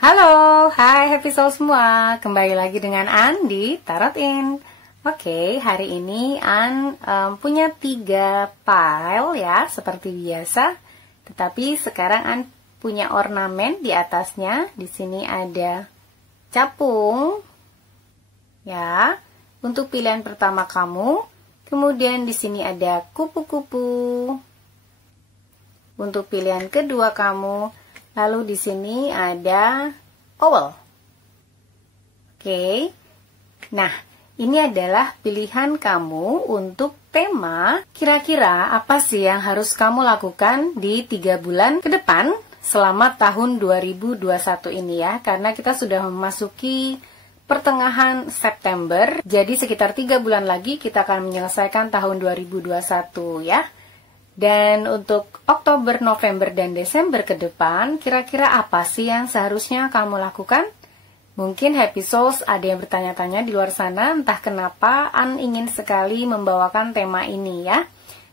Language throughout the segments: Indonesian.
Halo, hai Happy Soul semua. Kembali lagi dengan An di Tarot In. Oke, hari ini An punya 3 pile ya, seperti biasa. Tetapi sekarang An punya ornamen di atasnya. Di sini ada capung ya, untuk pilihan pertama kamu. Kemudian di sini ada kupu-kupu untuk pilihan kedua kamu. Lalu di sini ada owl. Oke. Nah, ini adalah pilihan kamu untuk tema. Kira-kira apa sih yang harus kamu lakukan di 3 bulan ke depan selama tahun 2021 ini ya. Karena kita sudah memasuki pertengahan September. Jadi sekitar 3 bulan lagi kita akan menyelesaikan tahun 2021 ya. Dan untuk Oktober, November, dan Desember ke depan, kira-kira apa sih yang seharusnya kamu lakukan? Mungkin Happy Souls ada yang bertanya-tanya di luar sana, entah kenapa An ingin sekali membawakan tema ini ya.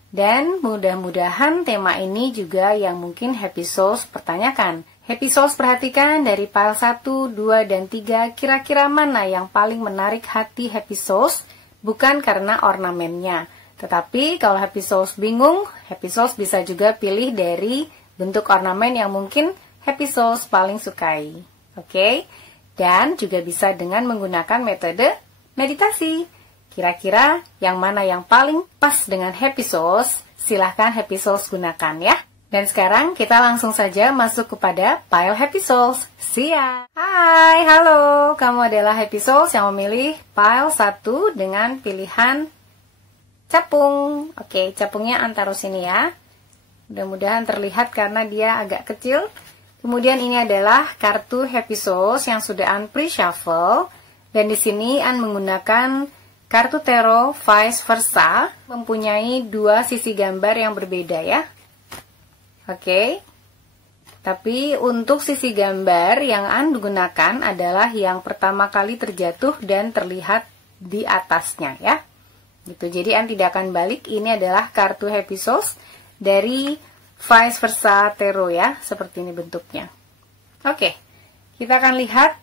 Dan mudah-mudahan tema ini juga yang mungkin Happy Souls pertanyakan. Happy Souls perhatikan dari pile 1, 2, dan 3, kira-kira mana yang paling menarik hati Happy Souls, bukan karena ornamennya. Tetapi kalau Happy Souls bingung, Happy Souls bisa juga pilih dari bentuk ornamen yang mungkin Happy Souls paling sukai. Oke? Dan juga bisa dengan menggunakan metode meditasi. Kira-kira yang mana yang paling pas dengan Happy Souls, silahkan Happy Souls gunakan ya. Dan sekarang kita langsung saja masuk kepada pile Happy Souls. See ya! Hai, halo! Kamu adalah Happy Souls yang memilih pile 1 dengan pilihan capung. Oke, capungnya taruh sini ya. Mudah-mudahan terlihat karena dia agak kecil. Kemudian ini adalah kartu Happy Souls yang sudah An pre-shuffle. Dan di sini An menggunakan kartu tarot vice versa, mempunyai 2 sisi gambar yang berbeda ya. Oke. Tapi untuk sisi gambar yang An gunakan adalah yang pertama kali terjatuh dan terlihat di atasnya ya. Gitu. Jadi An tidak akan balik. Ini adalah kartu Happy Souls dari vice versa tarot ya, seperti ini bentuknya. Oke, kita akan lihat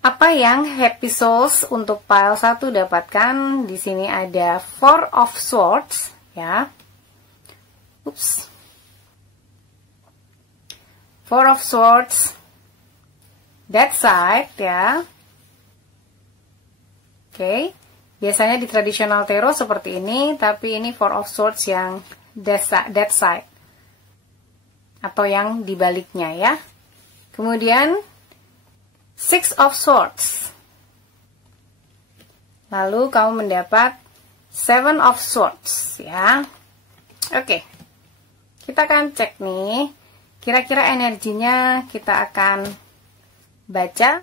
apa yang Happy Souls untuk pile 1 dapatkan. Di sini ada 4 of Swords ya. Ups. 4 of Swords, that side ya. Oke. Biasanya di traditional tarot seperti ini, tapi ini 4 of Swords yang that side. Atau yang dibaliknya ya. Kemudian 6 of Swords. Lalu kamu mendapat 7 of Swords ya. Oke. Kita akan cek nih. Kira-kira energinya kita akan baca.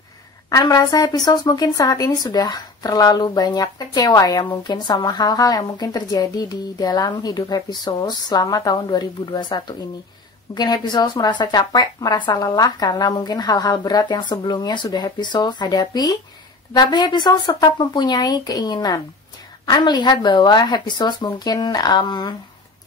An merasa Happy Souls mungkin saat ini sudah terlalu banyak kecewa ya, mungkin sama hal-hal yang mungkin terjadi di dalam hidup Happy Souls selama tahun 2021 ini. Mungkin Happy Souls merasa capek, merasa lelah karena mungkin hal-hal berat yang sebelumnya sudah Happy Souls hadapi. Tetapi Happy Souls tetap mempunyai keinginan. An melihat bahwa Happy Souls mungkin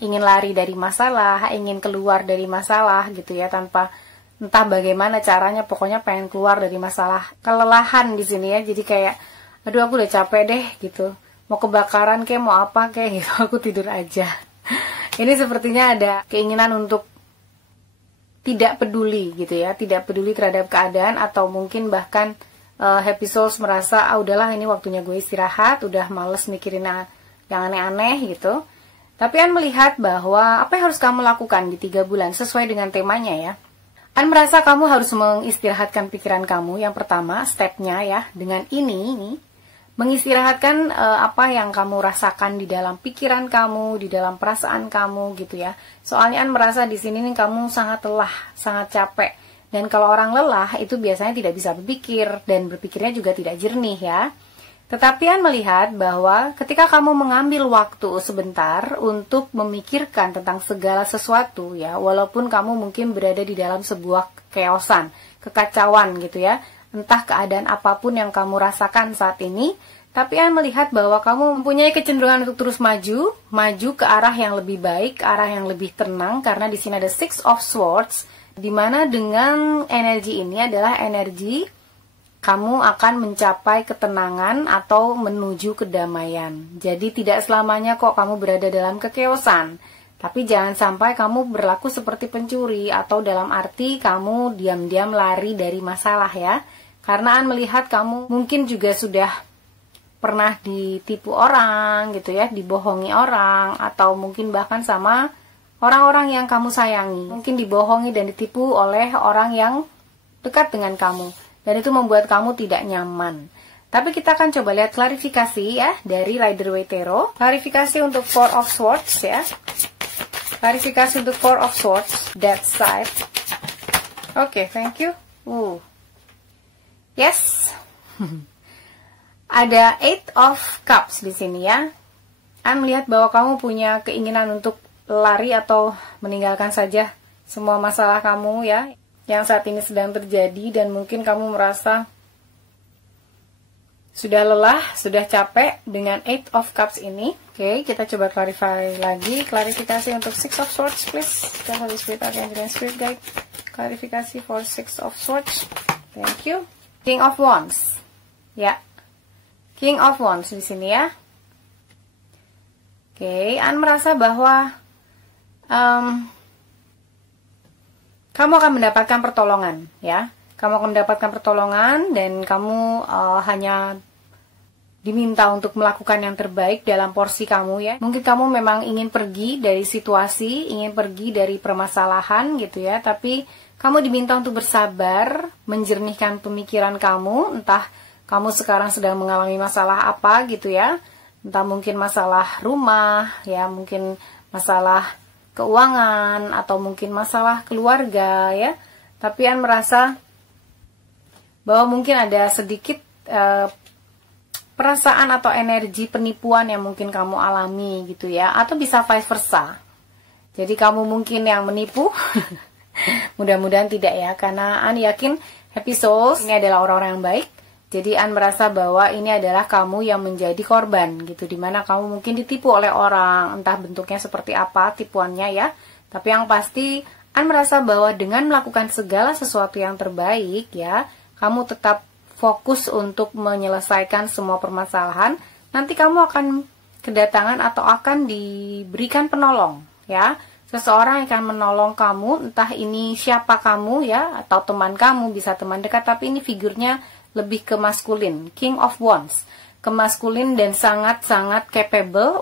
ingin lari dari masalah, ingin keluar dari masalah gitu ya, tanpa entah bagaimana caranya, pokoknya pengen keluar dari masalah, kelelahan di sini ya. Jadi kayak, aduh aku udah capek deh gitu, mau kebakaran kayak mau apa kayak gitu, aku tidur aja. Ini sepertinya ada keinginan untuk tidak peduli gitu ya, tidak peduli terhadap keadaan, atau mungkin bahkan Happy Souls merasa, udahlah ini waktunya gue istirahat, udah males mikirin yang aneh-aneh gitu. Tapi An melihat bahwa apa yang harus kamu lakukan di 3 bulan sesuai dengan temanya ya. An merasa kamu harus mengistirahatkan pikiran kamu. Yang pertama, stepnya ya, dengan ini mengistirahatkan apa yang kamu rasakan di dalam pikiran kamu, di dalam perasaan kamu gitu ya. Soalnya An merasa di sini nih kamu sangat lelah, sangat capek. Dan kalau orang lelah itu biasanya tidak bisa berpikir dan berpikirnya juga tidak jernih ya. Tetapi An melihat bahwa ketika kamu mengambil waktu sebentar untuk memikirkan tentang segala sesuatu ya, walaupun kamu mungkin berada di dalam sebuah keosan, kekacauan gitu ya, entah keadaan apapun yang kamu rasakan saat ini, Tapi An melihat bahwa kamu mempunyai kecenderungan untuk terus maju ke arah yang lebih baik, ke arah yang lebih tenang, karena di sini ada Six of Swords, di mana dengan energi ini adalah energi kamu akan mencapai ketenangan atau menuju kedamaian. Jadi tidak selamanya kok kamu berada dalam kekeosan. Tapi jangan sampai kamu berlaku seperti pencuri atau dalam arti kamu diam-diam lari dari masalah ya. Karena An melihat kamu mungkin juga sudah pernah ditipu orang gitu ya, dibohongi orang, atau mungkin bahkan sama orang-orang yang kamu sayangi. Mungkin dibohongi dan ditipu oleh orang yang dekat dengan kamu. Dan itu membuat kamu tidak nyaman. Tapi kita akan coba lihat klarifikasi ya dari Rider-Waite Tarot. Klarifikasi untuk Four of Swords ya. Klarifikasi untuk Four of Swords, that side. Oke, thank you. Yes. Ada Eight of Cups di sini ya. An melihat bahwa kamu punya keinginan untuk lari atau meninggalkan saja semua masalah kamu ya, yang saat ini sedang terjadi, dan mungkin kamu merasa sudah lelah, sudah capek dengan Eight of Cups ini. Oke, kita coba clarify lagi. Klarifikasi untuk Six of Swords, please. Kita Holy Spirit, Archangel, and Spirit Guide. Klarifikasi for Six of Swords. Thank you. King of Wands. Ya. King of Wands di sini ya. Oke, An merasa bahwa kamu akan mendapatkan pertolongan ya. Kamu akan mendapatkan pertolongan dan kamu hanya diminta untuk melakukan yang terbaik dalam porsi kamu ya. Mungkin kamu memang ingin pergi dari situasi, ingin pergi dari permasalahan gitu ya, tapi kamu diminta untuk bersabar, menjernihkan pemikiran kamu, entah kamu sekarang sedang mengalami masalah apa gitu ya. Entah mungkin masalah rumah ya, mungkin masalah keuangan, atau mungkin masalah keluarga ya. Tapi An merasa bahwa mungkin ada sedikit perasaan atau energi penipuan yang mungkin kamu alami gitu ya, atau bisa vice versa. Jadi kamu mungkin yang menipu. Mudah-mudahan tidak ya, karena An yakin Happy Souls ini adalah orang-orang yang baik. Jadi An merasa bahwa ini adalah kamu yang menjadi korban gitu, dimana kamu mungkin ditipu oleh orang, entah bentuknya seperti apa tipuannya ya. Tapi yang pasti An merasa bahwa dengan melakukan segala sesuatu yang terbaik ya, kamu tetap fokus untuk menyelesaikan semua permasalahan, nanti kamu akan kedatangan atau akan diberikan penolong ya. Seseorang yang akan menolong kamu, entah ini siapa kamu ya, atau teman kamu, bisa teman dekat, tapi ini figurnya lebih ke maskulin, King of Wands, ke maskulin dan sangat-sangat capable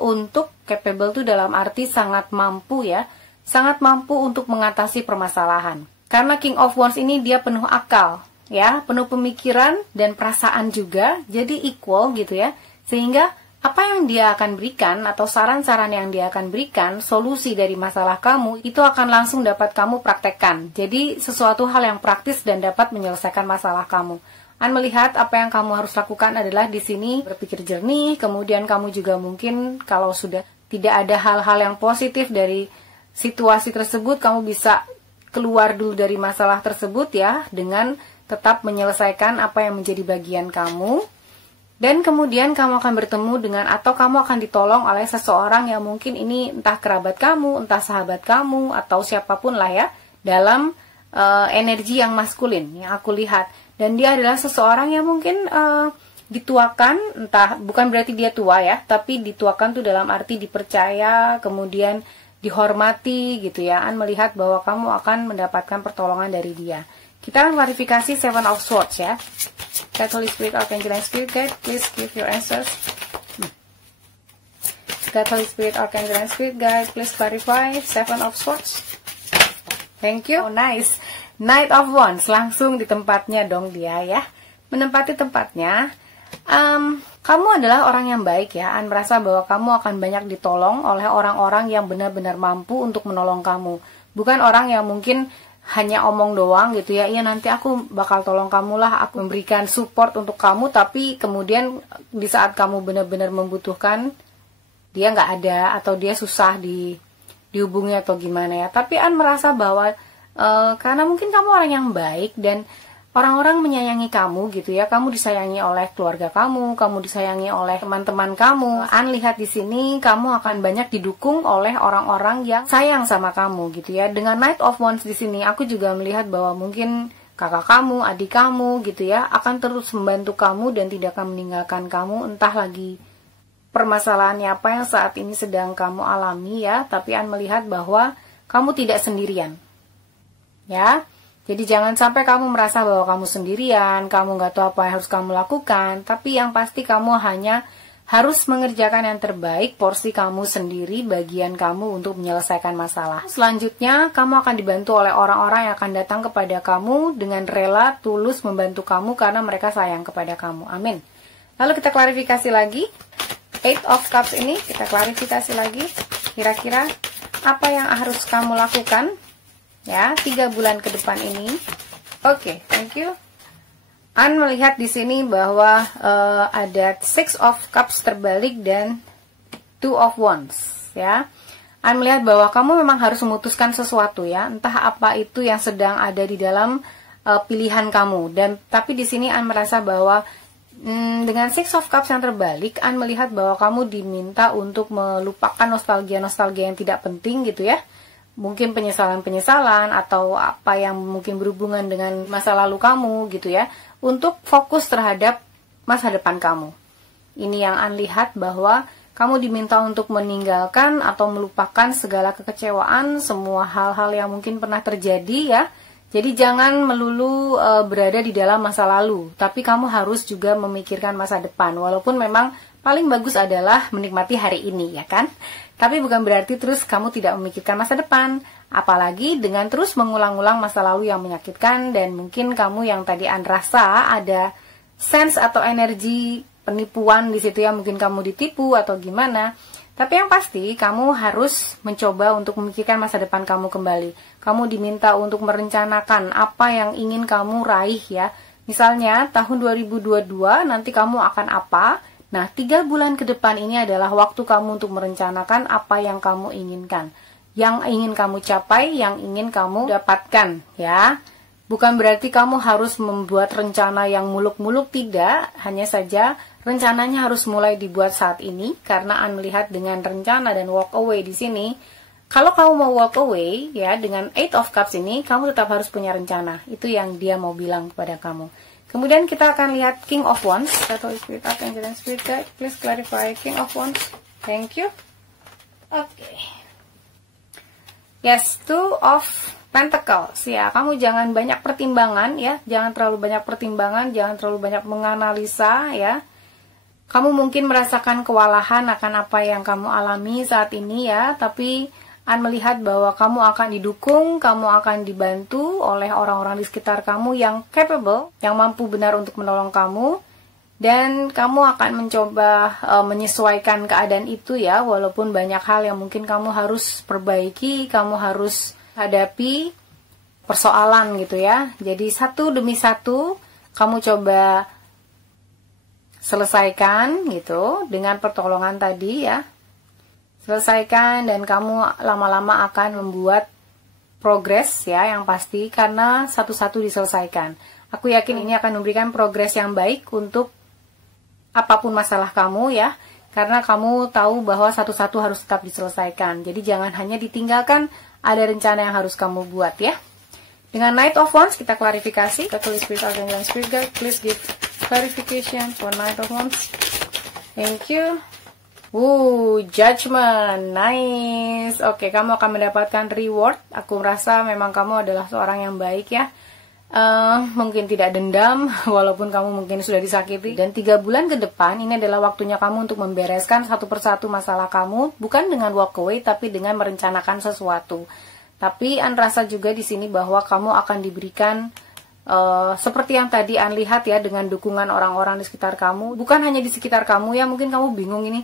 itu dalam arti sangat mampu ya, sangat mampu untuk mengatasi permasalahan. Karena King of Wands ini dia penuh akal ya, penuh pemikiran dan perasaan juga, jadi equal gitu ya, sehingga apa yang dia akan berikan atau saran-saran yang dia akan berikan, solusi dari masalah kamu, itu akan langsung dapat kamu praktekkan. Jadi sesuatu hal yang praktis dan dapat menyelesaikan masalah kamu. An melihat apa yang kamu harus lakukan adalah di sini berpikir jernih, kemudian kamu juga mungkin kalau sudah tidak ada hal-hal yang positif dari situasi tersebut, kamu bisa keluar dulu dari masalah tersebut ya, dengan tetap menyelesaikan apa yang menjadi bagian kamu. Dan kemudian kamu akan bertemu dengan, atau kamu akan ditolong oleh seseorang yang mungkin ini entah kerabat kamu, entah sahabat kamu, atau siapapun lah ya, dalam energi yang maskulin yang aku lihat. Dan dia adalah seseorang yang mungkin dituakan, entah, bukan berarti dia tua ya, tapi dituakan tuh dalam arti dipercaya, kemudian dihormati gitu ya. An melihat bahwa kamu akan mendapatkan pertolongan dari dia. Kita akan klarifikasi Seven of Swords ya. Holy Spirit, Archangel, and Spirit Guide, please give your answers. Holy Spirit, Archangel, and Spirit Guide, please clarify Seven of Swords. Thank you. Oh, nice. Knight of Wands, langsung di tempatnya dong dia ya. Menempati tempatnya. Kamu adalah orang yang baik ya. An merasa bahwa kamu akan banyak ditolong oleh orang-orang yang benar-benar mampu untuk menolong kamu. Bukan orang yang mungkin hanya omong doang gitu ya, iya nanti aku bakal tolong kamu lah, aku memberikan support untuk kamu, tapi kemudian di saat kamu benar-benar membutuhkan, dia nggak ada, atau dia susah dihubungi atau gimana ya. Tapi An merasa bahwa karena mungkin kamu orang yang baik, dan orang-orang menyayangi kamu gitu ya. Kamu disayangi oleh keluarga kamu disayangi oleh teman-teman kamu. An lihat di sini kamu akan banyak didukung oleh orang-orang yang sayang sama kamu gitu ya. Dengan Knight of Wands di sini aku juga melihat bahwa mungkin kakak kamu, adik kamu gitu ya akan terus membantu kamu dan tidak akan meninggalkan kamu, entah lagi permasalahannya apa yang saat ini sedang kamu alami ya, tapi An melihat bahwa kamu tidak sendirian. Ya, jadi jangan sampai kamu merasa bahwa kamu sendirian, kamu nggak tahu apa yang harus kamu lakukan, tapi yang pasti kamu hanya harus mengerjakan yang terbaik, porsi kamu sendiri, bagian kamu untuk menyelesaikan masalah. Selanjutnya, kamu akan dibantu oleh orang-orang yang akan datang kepada kamu dengan rela, tulus membantu kamu karena mereka sayang kepada kamu. Amin. Lalu kita klarifikasi lagi. Eight of Cups ini kita klarifikasi lagi. Kira-kira apa yang harus kamu lakukan ya 3 bulan ke depan ini? Oke, thank you. An melihat di sini bahwa ada Six of Cups terbalik dan Two of Wands ya. An melihat bahwa kamu memang harus memutuskan sesuatu ya, entah apa itu yang sedang ada di dalam pilihan kamu. Dan tapi di sini An merasa bahwa dengan Six of Cups yang terbalik, An melihat bahwa kamu diminta untuk melupakan nostalgia-nostalgia yang tidak penting gitu ya. Mungkin penyesalan-penyesalan atau apa yang mungkin berhubungan dengan masa lalu kamu gitu ya. Untuk fokus terhadap masa depan kamu. Ini yang An lihat bahwa kamu diminta untuk meninggalkan atau melupakan segala kekecewaan, semua hal-hal yang mungkin pernah terjadi ya. Jadi jangan melulu berada di dalam masa lalu, tapi kamu harus juga memikirkan masa depan. Walaupun memang paling bagus adalah menikmati hari ini, ya kan? Tapi bukan berarti terus kamu tidak memikirkan masa depan. Apalagi dengan terus mengulang-ulang masa lalu yang menyakitkan dan mungkin kamu yang tadi An rasa ada sense atau energi penipuan di situ ya, mungkin kamu ditipu atau gimana. Tapi yang pasti, kamu harus mencoba untuk memikirkan masa depan kamu kembali. Kamu diminta untuk merencanakan apa yang ingin kamu raih ya. Misalnya, tahun 2022 nanti kamu akan apa? Nah, 3 bulan ke depan ini adalah waktu kamu untuk merencanakan apa yang kamu inginkan. Yang ingin kamu capai, yang ingin kamu dapatkan ya. Bukan berarti kamu harus membuat rencana yang muluk-muluk, tidak. Hanya saja rencananya harus mulai dibuat saat ini, karena An melihat dengan rencana dan walk away di sini. Kalau kamu mau walk away, ya dengan Eight of Cups ini, kamu tetap harus punya rencana. Itu yang dia mau bilang kepada kamu. Kemudian kita akan lihat King of Wands. Atau Spirit Up, Angel and Spirit Guide. Please clarify King of Wands. Thank you. Oke. Yes, Two of Pentacles ya, kamu jangan banyak pertimbangan ya, jangan terlalu banyak pertimbangan, jangan terlalu banyak menganalisa ya. Kamu mungkin merasakan kewalahan akan apa yang kamu alami saat ini ya, tapi An melihat bahwa kamu akan didukung, kamu akan dibantu oleh orang-orang di sekitar kamu yang capable, yang mampu benar untuk menolong kamu, dan kamu akan mencoba menyesuaikan keadaan itu ya, walaupun banyak hal yang mungkin kamu harus perbaiki, kamu harus hadapi persoalan gitu ya. Jadi satu demi satu kamu coba selesaikan gitu dengan pertolongan tadi ya. Selesaikan dan kamu lama-lama akan membuat progres ya yang pasti, karena satu-satu diselesaikan. Aku yakin ini akan memberikan progres yang baik untuk apapun masalah kamu ya. Karena kamu tahu bahwa satu-satu harus tetap diselesaikan. Jadi jangan hanya ditinggalkan, ada rencana yang harus kamu buat ya. Dengan Knight of Wands kita klarifikasi. Kita tulis Spirit Archangel and Spirit Guide. Please give clarification for Knight of Wands. Thank you. Judgment. Nice. Oke, kamu akan mendapatkan reward. Aku merasa memang kamu adalah seorang yang baik ya. Mungkin tidak dendam walaupun kamu mungkin sudah disakiti. Dan 3 bulan ke depan ini adalah waktunya kamu untuk membereskan satu persatu masalah kamu, bukan dengan walk away tapi dengan merencanakan sesuatu. Tapi An rasa juga di sini bahwa kamu akan diberikan seperti yang tadi An lihat ya, dengan dukungan orang-orang di sekitar kamu. Bukan hanya di sekitar kamu ya, mungkin kamu bingung ini,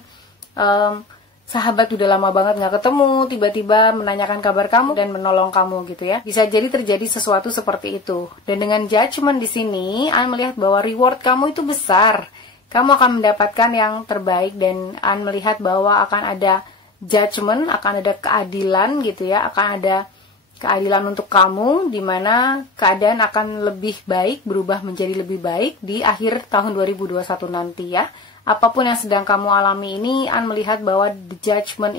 sahabat udah lama banget nggak ketemu, tiba-tiba menanyakan kabar kamu dan menolong kamu gitu ya. Bisa jadi terjadi sesuatu seperti itu. Dan dengan Judgment di sini, An melihat bahwa reward kamu itu besar. Kamu akan mendapatkan yang terbaik dan An melihat bahwa akan ada judgment, akan ada keadilan gitu ya, akan ada keadilan untuk kamu, di mana keadaan akan lebih baik, berubah menjadi lebih baik di akhir tahun 2021 nanti ya. Apapun yang sedang kamu alami ini, An melihat bahwa judgment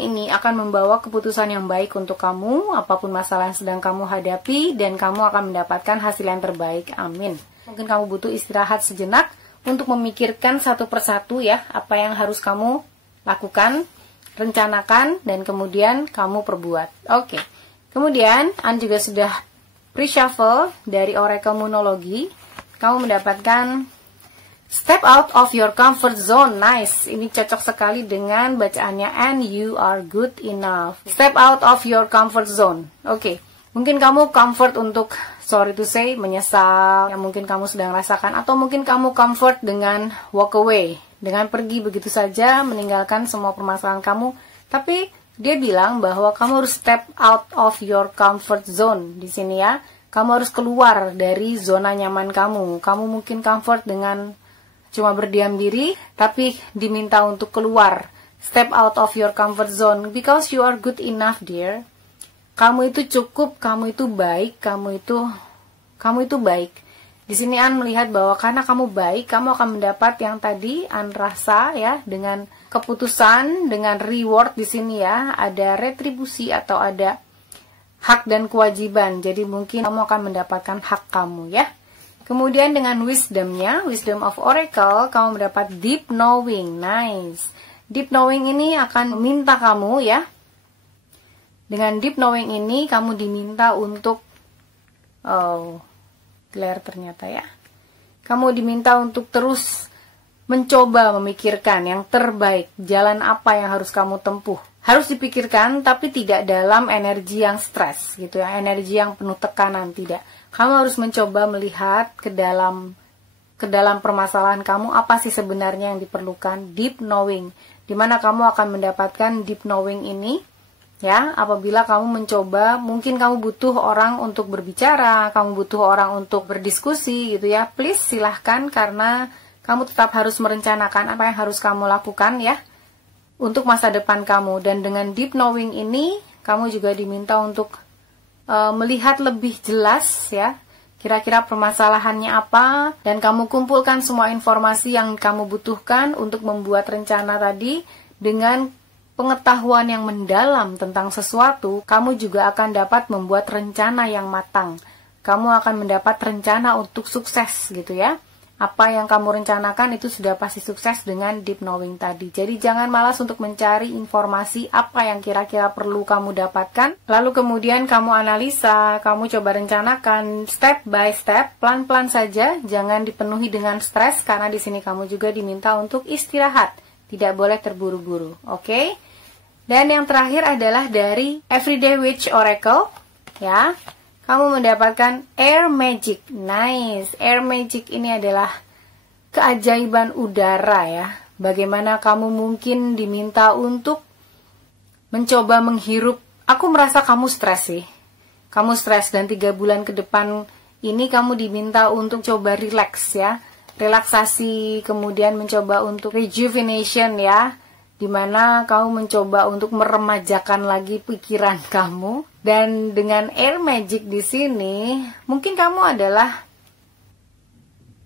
ini akan membawa keputusan yang baik untuk kamu, apapun masalah yang sedang kamu hadapi, dan kamu akan mendapatkan hasil yang terbaik. Amin. Mungkin kamu butuh istirahat sejenak untuk memikirkan satu persatu ya, apa yang harus kamu lakukan, rencanakan, dan kemudian kamu perbuat. Oke. Kemudian, An juga sudah pre-shuffle dari Oracle Moonology. Kamu mendapatkan Step out of your comfort zone. Nice. Ini cocok sekali dengan bacaannya and you are good enough. Step out of your comfort zone. Oke. Mungkin kamu comfort untuk, sorry to say, menyesal yang mungkin kamu sedang rasakan. Atau mungkin kamu comfort dengan walk away. Dengan pergi begitu saja, meninggalkan semua permasalahan kamu. Tapi dia bilang bahwa kamu harus step out of your comfort zone. Di sini ya. Kamu harus keluar dari zona nyaman kamu. Kamu mungkin comfort dengan cuma berdiam diri, tapi diminta untuk keluar. Step out of your comfort zone, because you are good enough, dear. Kamu itu cukup, kamu itu baik, kamu itu baik. Di sini An melihat bahwa karena kamu baik, kamu akan mendapat yang tadi An rasa ya, dengan keputusan, dengan reward di sini ya, ada retribusi atau ada hak dan kewajiban. Jadi mungkin kamu akan mendapatkan hak kamu ya. Kemudian dengan wisdomnya, wisdom of oracle, kamu mendapat deep knowing. Nice. Deep knowing ini akan meminta kamu ya. Dengan deep knowing ini, kamu diminta untuk, glare ternyata ya. Kamu diminta untuk terus mencoba memikirkan yang terbaik, jalan apa yang harus kamu tempuh. Harus dipikirkan, tapi tidak dalam energi yang stres, gitu ya, energi yang penuh tekanan, tidak. Kamu harus mencoba melihat ke dalam permasalahan kamu, apa sih sebenarnya yang diperlukan, deep knowing. Dimana kamu akan mendapatkan deep knowing ini, ya, apabila kamu mencoba, mungkin kamu butuh orang untuk berbicara, kamu butuh orang untuk berdiskusi, gitu ya. Please silahkan, karena kamu tetap harus merencanakan apa yang harus kamu lakukan, ya, untuk masa depan kamu. Dan dengan deep knowing ini, kamu juga diminta untuk melihat lebih jelas ya, kira-kira permasalahannya apa, dan kamu kumpulkan semua informasi yang kamu butuhkan untuk membuat rencana tadi. Dengan pengetahuan yang mendalam tentang sesuatu, kamu juga akan dapat membuat rencana yang matang. Kamu akan mendapat rencana untuk sukses gitu ya. Apa yang kamu rencanakan itu sudah pasti sukses dengan deep knowing tadi. Jadi jangan malas untuk mencari informasi apa yang kira-kira perlu kamu dapatkan. Lalu kemudian kamu analisa, kamu coba rencanakan step by step, pelan-pelan saja. Jangan dipenuhi dengan stres, karena di sini kamu juga diminta untuk istirahat. Tidak boleh terburu-buru, oke? Dan yang terakhir adalah dari Everyday Witch Oracle, ya. Kamu mendapatkan Air Magic. Nice. Air Magic ini adalah keajaiban udara ya. Bagaimana kamu mungkin diminta untuk mencoba menghirup. Aku merasa kamu stres sih. Kamu stres, dan 3 bulan ke depan ini kamu diminta untuk coba relax ya. Relaksasi, kemudian mencoba untuk rejuvenation ya. Dimana kamu mencoba untuk meremajakan lagi pikiran kamu. Dan dengan Air Magic di sini, mungkin kamu adalah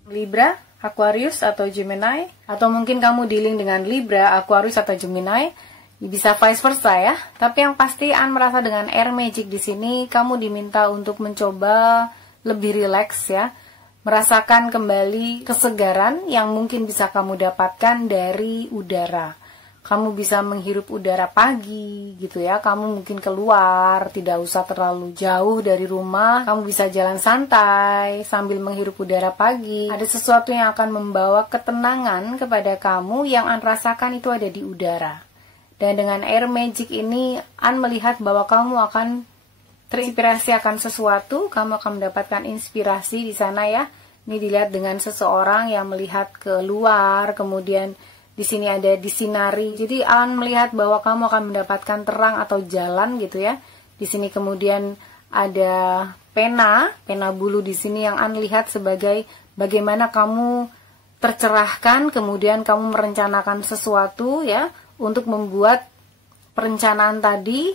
Libra, Aquarius, atau Gemini. Atau mungkin kamu dealing dengan Libra, Aquarius, atau Gemini. Bisa vice versa ya. Tapi yang pasti An merasa dengan Air Magic di sini, kamu diminta untuk mencoba lebih rileks ya. Merasakan kembali kesegaran yang mungkin bisa kamu dapatkan dari udara. Kamu bisa menghirup udara pagi gitu ya. Kamu mungkin keluar, tidak usah terlalu jauh dari rumah. Kamu bisa jalan santai sambil menghirup udara pagi. Ada sesuatu yang akan membawa ketenangan kepada kamu yang An rasakan itu ada di udara. Dan dengan Air Magic ini, An melihat bahwa kamu akan terinspirasi akan sesuatu. Kamu akan mendapatkan inspirasi di sana ya. Ini dilihat dengan seseorang yang melihat keluar, kemudian di sini ada disinari. Jadi An melihat bahwa kamu akan mendapatkan terang atau jalan gitu ya. Di sini kemudian ada pena bulu di sini yang An lihat sebagai bagaimana kamu tercerahkan, kemudian kamu merencanakan sesuatu ya untuk membuat perencanaan tadi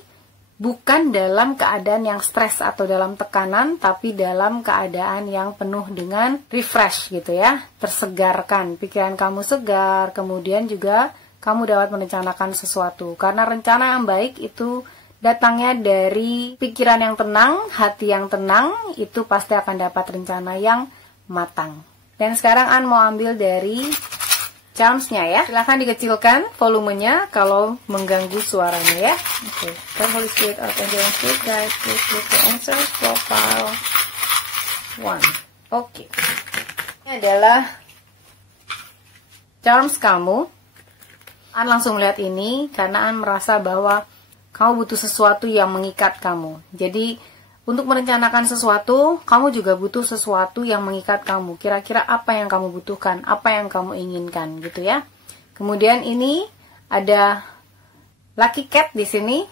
bukan dalam keadaan yang stres atau dalam tekanan, tapi dalam keadaan yang penuh dengan refresh gitu ya, tersegarkan, pikiran kamu segar, kemudian juga kamu dapat merencanakan sesuatu. Karena rencana yang baik itu datangnya dari pikiran yang tenang, hati yang tenang, itu pasti akan dapat rencana yang matang. Dan sekarang An mau ambil dari charms-nya ya. Silahkan dikecilkan volumenya kalau mengganggu suaranya ya. Oke. Come Holy Spirit, Archangel and Spirit Guide, please look the answers profile 1. Oke. Ini adalah charms kamu. An langsung lihat ini karena An merasa bahwa kamu butuh sesuatu yang mengikat kamu. Jadi untuk merencanakan sesuatu, kamu juga butuh sesuatu yang mengikat kamu. Kira-kira apa yang kamu butuhkan, apa yang kamu inginkan, gitu ya. Kemudian ini ada Lucky Cat di sini.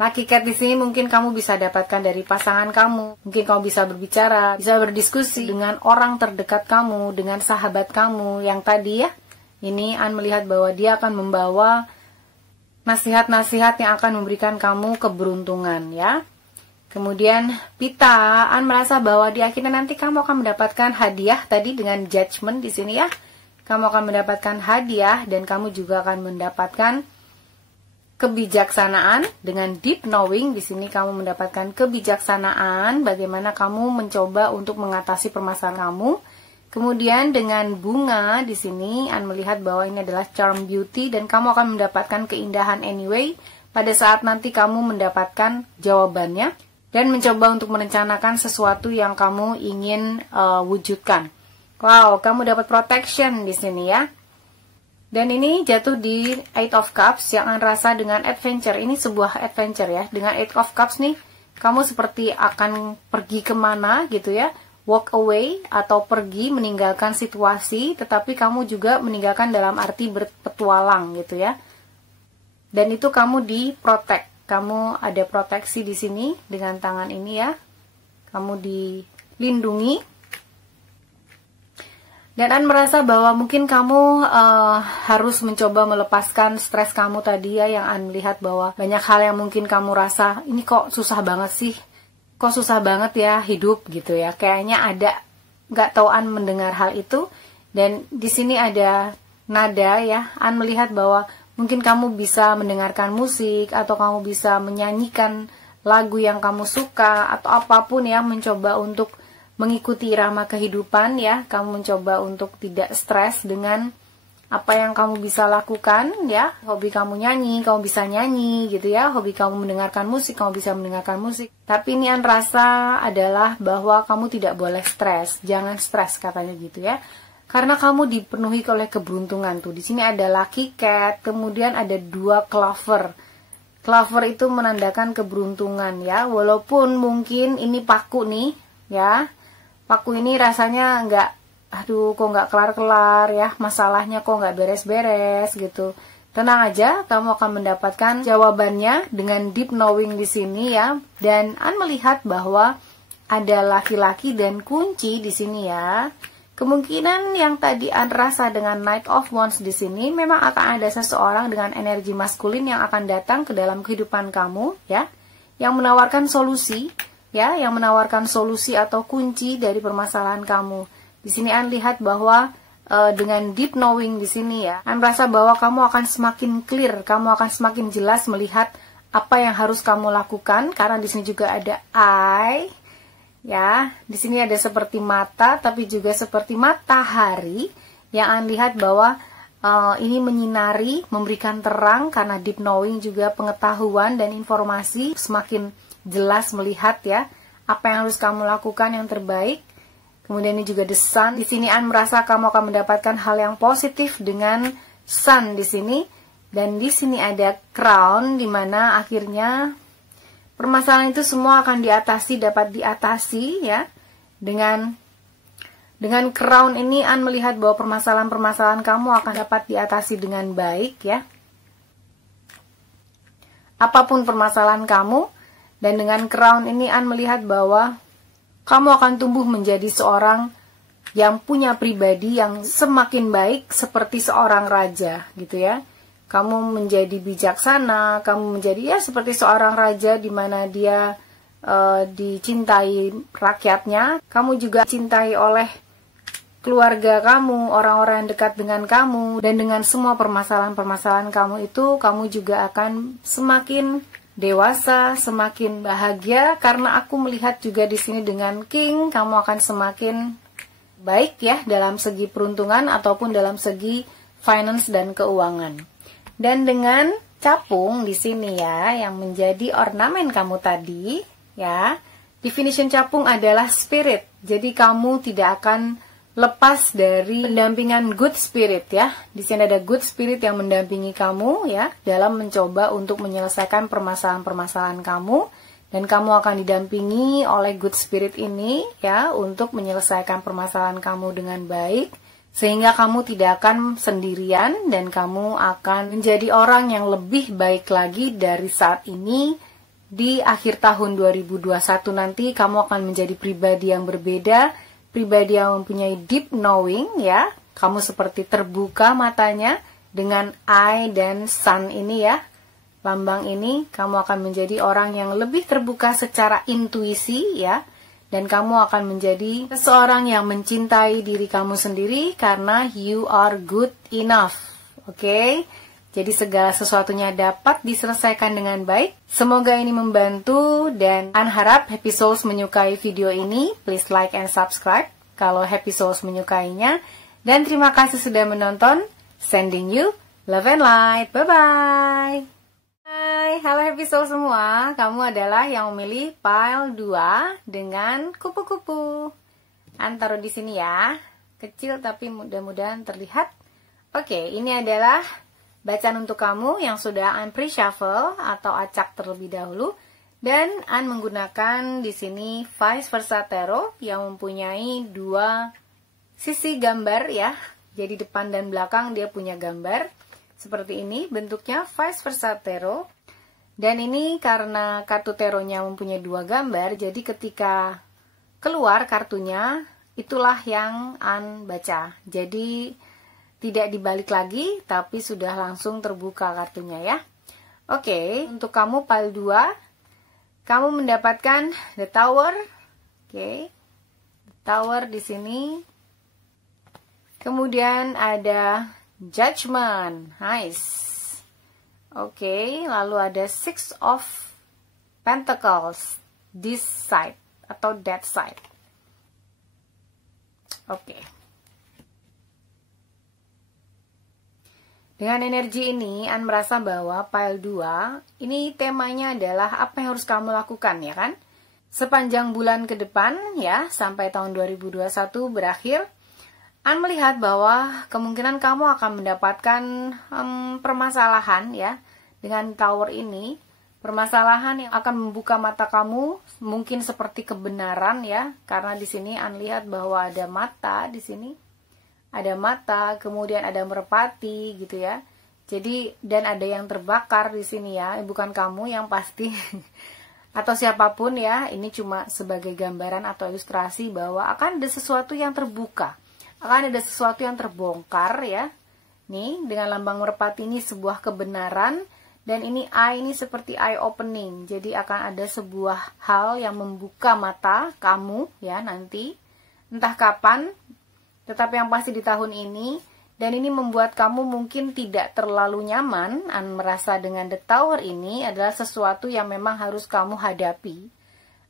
Lucky Cat di sini mungkin kamu bisa dapatkan dari pasangan kamu. Mungkin kamu bisa berbicara, bisa berdiskusi dengan orang terdekat kamu, dengan sahabat kamu yang tadi ya. Ini An melihat bahwa dia akan membawa nasihat-nasihat yang akan memberikan kamu keberuntungan ya. Kemudian pita, An merasa bahwa di akhirnya nanti kamu akan mendapatkan hadiah tadi dengan judgment di sini ya. Kamu akan mendapatkan hadiah dan kamu juga akan mendapatkan kebijaksanaan dengan deep knowing. Di sini kamu mendapatkan kebijaksanaan bagaimana kamu mencoba untuk mengatasi permasalahan kamu. Kemudian dengan bunga di sini An melihat bahwa ini adalah charm beauty dan kamu akan mendapatkan keindahan anyway pada saat nanti kamu mendapatkan jawabannya. Dan mencoba untuk merencanakan sesuatu yang kamu ingin wujudkan. Wow, kamu dapat protection di sini ya. Dan ini jatuh di Eight of Cups yang An rasa dengan adventure. Ini sebuah adventure ya. Dengan Eight of Cups nih, kamu seperti akan pergi kemana gitu ya. Walk away atau pergi meninggalkan situasi, tetapi kamu juga meninggalkan dalam arti berpetualang gitu ya. Dan itu kamu di-protect. Kamu ada proteksi di sini dengan tangan ini ya. Kamu dilindungi. Dan An merasa bahwa mungkin kamu harus mencoba melepaskan stres kamu tadi ya. Yang An melihat bahwa banyak hal yang mungkin kamu rasa, ini kok susah banget sih. Kok susah banget ya hidup gitu ya. Kayaknya ada, nggak tahu An mendengar hal itu. Dan di sini ada nada ya. An melihat bahwa mungkin kamu bisa mendengarkan musik atau kamu bisa menyanyikan lagu yang kamu suka atau apapun ya, mencoba untuk mengikuti irama kehidupan ya. Kamu mencoba untuk tidak stres dengan apa yang kamu bisa lakukan ya. Hobi kamu nyanyi, kamu bisa nyanyi gitu ya. Hobi kamu mendengarkan musik, kamu bisa mendengarkan musik. Tapi ini An rasa adalah bahwa kamu tidak boleh stres. Jangan stres katanya gitu ya. Karena kamu dipenuhi oleh keberuntungan tuh. Di sini ada Lucky Cat, kemudian ada 2 clover. Clover itu menandakan keberuntungan ya. Walaupun mungkin ini paku nih ya. Paku ini rasanya nggak, aduh kok nggak kelar-kelar ya. Masalahnya kok nggak beres-beres gitu. Tenang aja, kamu akan mendapatkan jawabannya dengan deep knowing di sini ya. Dan An melihat bahwa ada laki-laki dan kunci di sini ya. Kemungkinan yang tadi An rasa dengan Knight of Wands di sini memang akan ada seseorang dengan energi maskulin yang akan datang ke dalam kehidupan kamu ya, yang menawarkan solusi ya, yang menawarkan solusi atau kunci dari permasalahan kamu. Di sini An lihat bahwa dengan deep knowing di sini ya, An rasa bahwa kamu akan semakin clear, kamu akan semakin jelas melihat apa yang harus kamu lakukan karena di sini juga ada eye. Ya, di sini ada seperti mata, tapi juga seperti matahari yang An lihat bahwa ini menyinari, memberikan terang karena deep knowing juga pengetahuan dan informasi semakin jelas melihat ya apa yang harus kamu lakukan yang terbaik. Kemudian ini juga the sun. Di sini An merasa kamu akan mendapatkan hal yang positif dengan sun di sini dan di sini ada crown di mana akhirnya permasalahan itu semua akan diatasi, dapat diatasi ya. Dengan crown ini An melihat bahwa permasalahan-permasalahan kamu akan dapat diatasi dengan baik ya. Apapun permasalahan kamu, dan dengan crown ini An melihat bahwa kamu akan tumbuh menjadi seorang yang punya pribadi yang semakin baik seperti seorang raja gitu ya. kamu menjadi bijaksana, kamu menjadi ya seperti seorang raja di mana dia dicintai rakyatnya, kamu juga dicintai oleh keluarga kamu, orang-orang yang dekat dengan kamu, dan dengan semua permasalahan-permasalahan kamu itu, kamu juga akan semakin dewasa, semakin bahagia, karena aku melihat juga di sini dengan King, kamu akan semakin baik ya dalam segi peruntungan ataupun dalam segi finance dan keuangan. Dan dengan capung di sini ya, yang menjadi ornamen kamu tadi, ya, definition capung adalah spirit. Jadi kamu tidak akan lepas dari pendampingan good spirit ya. Di sini ada good spirit yang mendampingi kamu ya dalam mencoba untuk menyelesaikan permasalahan-permasalahan kamu, dan kamu akan didampingi oleh good spirit ini ya untuk menyelesaikan permasalahan kamu dengan baik, sehingga kamu tidak akan sendirian dan kamu akan menjadi orang yang lebih baik lagi dari saat ini. Di akhir tahun 2021 nanti kamu akan menjadi pribadi yang berbeda, pribadi yang mempunyai deep knowing ya. Kamu seperti terbuka matanya dengan eye dan sun ini ya. Lambang ini, kamu akan menjadi orang yang lebih terbuka secara intuisi ya. Dan kamu akan menjadi seseorang yang mencintai diri kamu sendiri karena you are good enough. Oke? Jadi segala sesuatunya dapat diselesaikan dengan baik. Semoga ini membantu, dan An harap Happy Souls menyukai video ini. Please like and subscribe kalau Happy Souls menyukainya. Dan terima kasih sudah menonton. Sending you love and light. Bye-bye. Hai, halo Happy Souls semua. Kamu adalah yang memilih pile 2 dengan kupu-kupu. An taruh di sini ya. Kecil tapi mudah-mudahan terlihat. Oke, ini adalah bacaan untuk kamu yang sudah An pre-shuffle atau acak terlebih dahulu, dan An menggunakan di sini vice versa tarot yang mempunyai 2 sisi gambar ya. Jadi depan dan belakang dia punya gambar seperti ini bentuknya vice versa tarot. Dan ini karena kartu tarotnya mempunyai 2 gambar, jadi ketika keluar kartunya itulah yang An baca. Jadi tidak dibalik lagi, tapi sudah langsung terbuka kartunya ya. Oke, untuk kamu pile 2, kamu mendapatkan The Tower. Oke, The Tower di sini. Kemudian ada Judgment. Nice. Oke, lalu ada Six of Pentacles. This side atau that side. Oke. Dengan energi ini, An merasa bahwa pile 2, ini temanya adalah apa yang harus kamu lakukan, ya kan? Sepanjang bulan ke depan, ya, sampai tahun 2021 berakhir, An melihat bahwa kemungkinan kamu akan mendapatkan permasalahan, ya, dengan tower ini. Permasalahan yang akan membuka mata kamu, mungkin seperti kebenaran, ya, karena di sini An lihat bahwa ada mata di sini. Ada mata, kemudian ada merpati gitu ya. Jadi dan ada yang terbakar di sini ya, bukan kamu yang pasti atau siapapun ya. Ini cuma sebagai gambaran atau ilustrasi bahwa akan ada sesuatu yang terbuka. Akan ada sesuatu yang terbongkar ya. Nih, dengan lambang merpati ini sebuah kebenaran, dan ini eye ini seperti eye opening. Jadi akan ada sebuah hal yang membuka mata kamu ya nanti. Entah kapan, tetapi yang pasti di tahun ini, dan ini membuat kamu mungkin tidak terlalu nyaman. An merasa dengan The Tower ini adalah sesuatu yang memang harus kamu hadapi,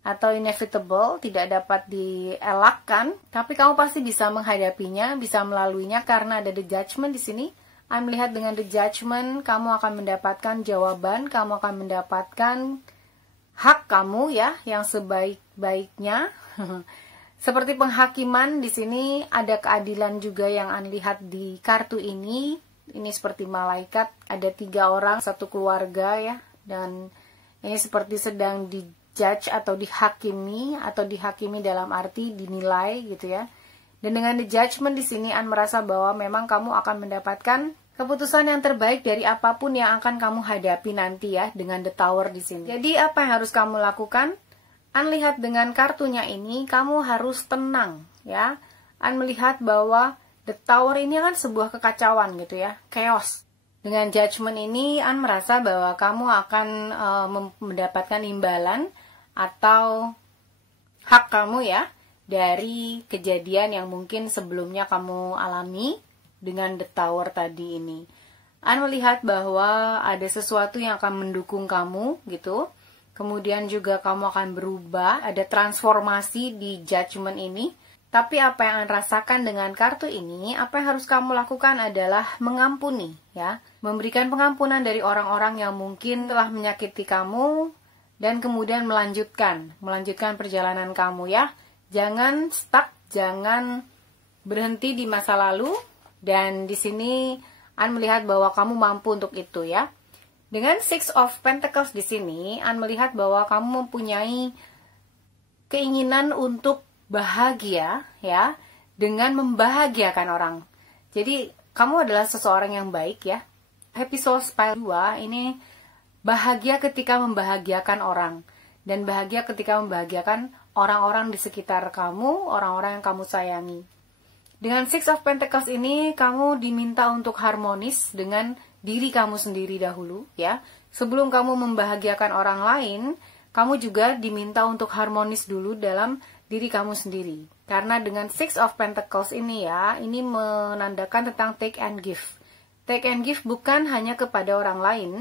atau inevitable, tidak dapat dielakkan, tapi kamu pasti bisa menghadapinya, bisa melaluinya karena ada The Judgment di sini. An melihat dengan The Judgment, kamu akan mendapatkan jawaban, kamu akan mendapatkan hak kamu ya, yang sebaik-baiknya. Seperti penghakiman di sini ada keadilan juga yang An lihat di kartu ini. Ini seperti malaikat, ada 3 orang, 1 keluarga ya. Dan ini seperti sedang dijudge atau dihakimi dalam arti dinilai gitu ya. Dan dengan The Judgment di sini An merasa bahwa memang kamu akan mendapatkan keputusan yang terbaik dari apapun yang akan kamu hadapi nanti ya dengan The Tower di sini. Jadi apa yang harus kamu lakukan? An lihat dengan kartunya ini, kamu harus tenang, ya. An melihat bahwa The Tower ini kan sebuah kekacauan gitu ya, chaos. Dengan judgment ini, An merasa bahwa kamu akan mendapatkan imbalan atau hak kamu ya, dari kejadian yang mungkin sebelumnya kamu alami dengan The Tower tadi ini. An melihat bahwa ada sesuatu yang akan mendukung kamu gitu. Kemudian juga kamu akan berubah, ada transformasi di judgment ini. Tapi apa yang An rasakan dengan kartu ini, apa yang harus kamu lakukan adalah mengampuni, ya. Memberikan pengampunan dari orang-orang yang mungkin telah menyakiti kamu, dan kemudian melanjutkan perjalanan kamu, ya. Jangan stuck, jangan berhenti di masa lalu, dan di sini An melihat bahwa kamu mampu untuk itu, ya. Dengan Six of Pentacles di sini, An melihat bahwa kamu mempunyai keinginan untuk bahagia, ya, dengan membahagiakan orang. Jadi, kamu adalah seseorang yang baik, ya. Happy Soul Spiral 2 ini bahagia ketika membahagiakan orang. Dan bahagia ketika membahagiakan orang-orang di sekitar kamu, orang-orang yang kamu sayangi. Dengan Six of Pentacles ini, kamu diminta untuk harmonis dengan diri kamu sendiri dahulu, ya. Sebelum kamu membahagiakan orang lain, kamu juga diminta untuk harmonis dulu dalam diri kamu sendiri. Karena dengan Six of Pentacles ini ya, ini menandakan tentang take and give. Take and give bukan hanya kepada orang lain.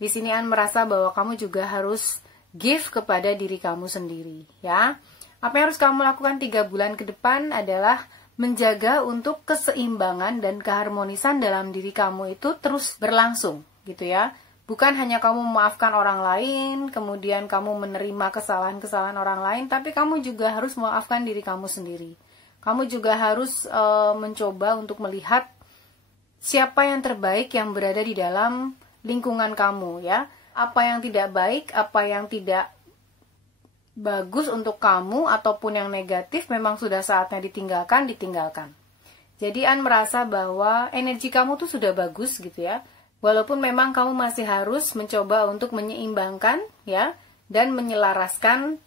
Di sini An merasa bahwa kamu juga harus give kepada diri kamu sendiri, ya. Apa yang harus kamu lakukan 3 bulan ke depan adalah menjaga untuk keseimbangan dan keharmonisan dalam diri kamu itu terus berlangsung, gitu ya. Bukan hanya kamu memaafkan orang lain, kemudian kamu menerima kesalahan-kesalahan orang lain, tapi kamu juga harus memaafkan diri kamu sendiri. Kamu juga harus mencoba untuk melihat siapa yang terbaik yang berada di dalam lingkungan kamu, ya. Apa yang tidak baik, apa yang tidak bagus untuk kamu ataupun yang negatif memang sudah saatnya ditinggalkan. Jadi An merasa bahwa energi kamu tuh sudah bagus gitu ya. Walaupun memang kamu masih harus mencoba untuk menyeimbangkan ya dan menyelaraskan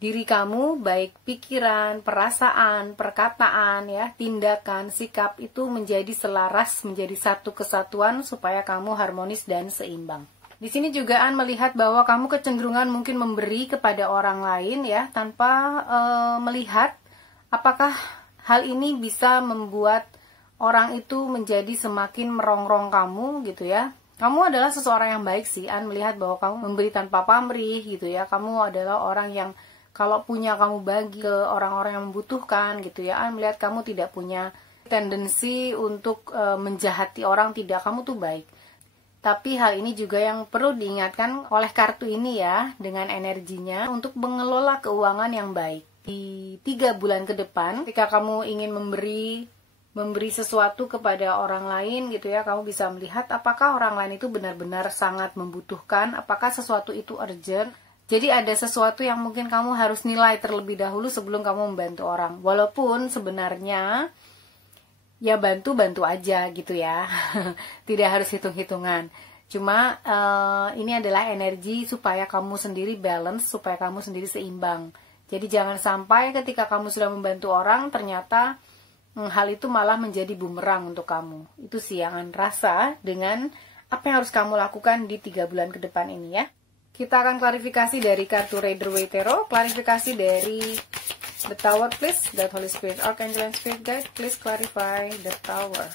diri kamu, baik pikiran, perasaan, perkataan ya, tindakan, sikap itu menjadi selaras, menjadi satu kesatuan supaya kamu harmonis dan seimbang. Di sini juga An melihat bahwa kamu kecenderungan mungkin memberi kepada orang lain ya, tanpa melihat apakah hal ini bisa membuat orang itu menjadi semakin merongrong kamu gitu ya. Kamu adalah seseorang yang baik sih. An melihat bahwa kamu memberi tanpa pamrih gitu ya. Kamu adalah orang yang kalau punya kamu bagi ke orang-orang yang membutuhkan gitu ya. An melihat kamu tidak punya tendensi untuk menjahati orang, tidak, kamu tuh baik. Tapi hal ini juga yang perlu diingatkan oleh kartu ini ya, dengan energinya untuk mengelola keuangan yang baik. Di 3 bulan ke depan, ketika kamu ingin memberi sesuatu kepada orang lain gitu ya, kamu bisa melihat apakah orang lain itu benar-benar sangat membutuhkan, apakah sesuatu itu urgent. Jadi ada sesuatu yang mungkin kamu harus nilai terlebih dahulu sebelum kamu membantu orang. Walaupun sebenarnya ya bantu aja gitu ya. Tidak harus hitung-hitungan. Cuma ini adalah energi supaya kamu sendiri balance, supaya kamu sendiri seimbang. Jadi jangan sampai ketika kamu sudah membantu orang ternyata hal itu malah menjadi bumerang untuk kamu. Itu sih yang An rasa dengan apa yang harus kamu lakukan di 3 bulan ke depan ini ya. Kita akan klarifikasi dari kartu Rider-Waite Tarot, klarifikasi dari The Tower, please. That Holy Spirit, Archangel and Spirit Guide, please clarify the Tower.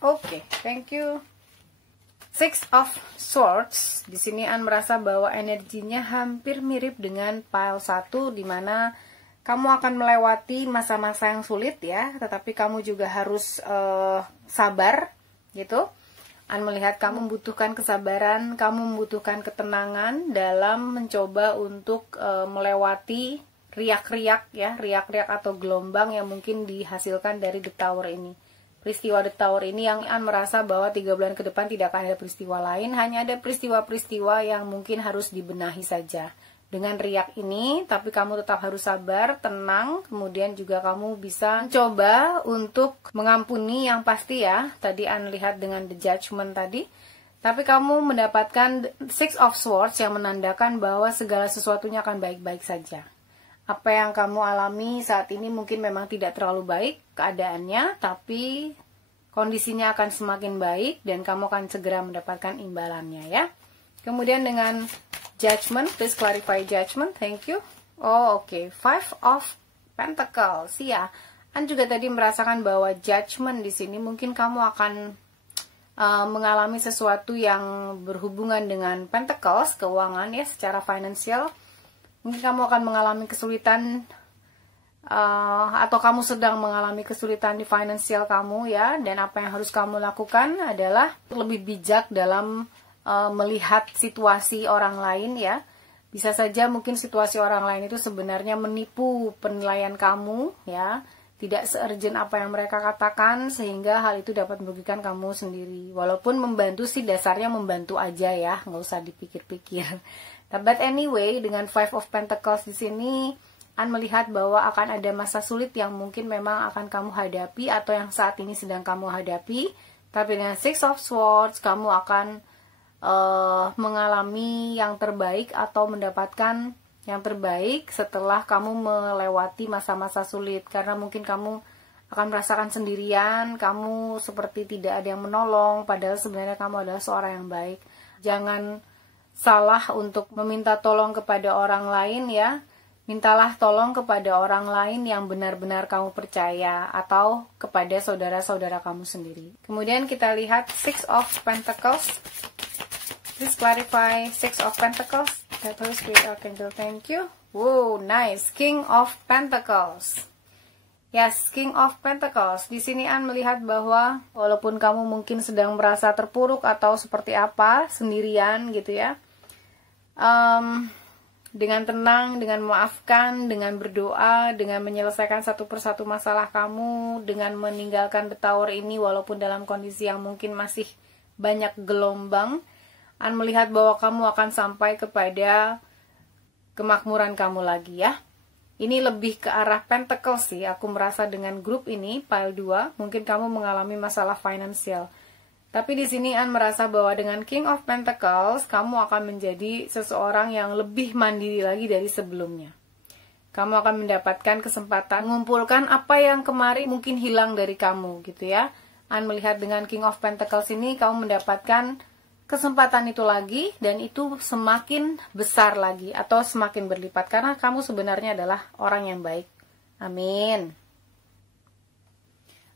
Oke, thank you. Six of Swords. Di sini An merasa bahwa energinya hampir mirip dengan pile 1, di mana kamu akan melewati masa-masa yang sulit ya, tetapi kamu juga harus sabar gitu. An melihat kamu membutuhkan kesabaran, kamu membutuhkan ketenangan dalam mencoba untuk melewati riak-riak ya, riak-riak atau gelombang yang mungkin dihasilkan dari The Tower ini. Peristiwa The Tower ini yang An merasa bahwa 3 bulan ke depan tidak akan ada peristiwa lain, hanya ada peristiwa-peristiwa yang mungkin harus dibenahi saja. Dengan riak ini, tapi kamu tetap harus sabar, tenang, kemudian juga kamu bisa mencoba untuk mengampuni yang pasti ya. Tadi An lihat dengan The Judgment tadi. Tapi kamu mendapatkan Six of Swords yang menandakan bahwa segala sesuatunya akan baik-baik saja. Apa yang kamu alami saat ini mungkin memang tidak terlalu baik keadaannya, tapi kondisinya akan semakin baik dan kamu akan segera mendapatkan imbalannya ya. Kemudian dengan Judgment, please clarify Judgment, thank you. Oh oke, Five of Pentacles ya. Juga tadi merasakan bahwa Judgment di sini mungkin kamu akan mengalami sesuatu yang berhubungan dengan Pentacles, keuangan ya, secara finansial. Mungkin kamu akan mengalami kesulitan atau kamu sedang mengalami kesulitan di finansial kamu ya, dan apa yang harus kamu lakukan adalah lebih bijak dalam melihat situasi orang lain ya. Bisa saja mungkin situasi orang lain itu sebenarnya menipu penilaian kamu ya, tidak se-urgent apa yang mereka katakan, sehingga hal itu dapat merugikan kamu sendiri. Walaupun membantu sih dasarnya membantu aja ya, nggak usah dipikir-pikir. But anyway, dengan Five of Pentacles di sini, melihat bahwa akan ada masa sulit yang mungkin memang akan kamu hadapi atau yang saat ini sedang kamu hadapi. Tapi dengan Six of Swords, kamu akan mengalami yang terbaik atau mendapatkan yang terbaik setelah kamu melewati masa-masa sulit. Karena mungkin kamu akan merasakan sendirian, kamu seperti tidak ada yang menolong, padahal sebenarnya kamu adalah seorang yang baik. Jangan salah untuk meminta tolong kepada orang lain ya. Mintalah tolong kepada orang lain yang benar-benar kamu percaya atau kepada saudara-saudara kamu sendiri. Kemudian kita lihat Six of Pentacles. Please clarify Six of Pentacles. That Holy Spirit Archangel, thank you. Wow, nice. King of Pentacles. Yes, King of Pentacles. Di sini melihat bahwa walaupun kamu mungkin sedang merasa terpuruk atau seperti apa, sendirian gitu ya. Dengan tenang, dengan memaafkan, dengan berdoa, dengan menyelesaikan satu persatu masalah kamu, dengan meninggalkan the tower ini walaupun dalam kondisi yang mungkin masih banyak gelombang, melihat bahwa kamu akan sampai kepada kemakmuran kamu lagi ya. Ini lebih ke arah Pentacles sih, aku merasa dengan grup ini, pile 2, mungkin kamu mengalami masalah finansial. Tapi di sini merasa bahwa dengan King of Pentacles, kamu akan menjadi seseorang yang lebih mandiri lagi dari sebelumnya. Kamu akan mendapatkan kesempatan mengumpulkan apa yang kemarin mungkin hilang dari kamu gitu ya. Melihat dengan King of Pentacles ini, kamu mendapatkan kesempatan itu lagi, dan itu semakin besar lagi atau semakin berlipat karena kamu sebenarnya adalah orang yang baik. Amin.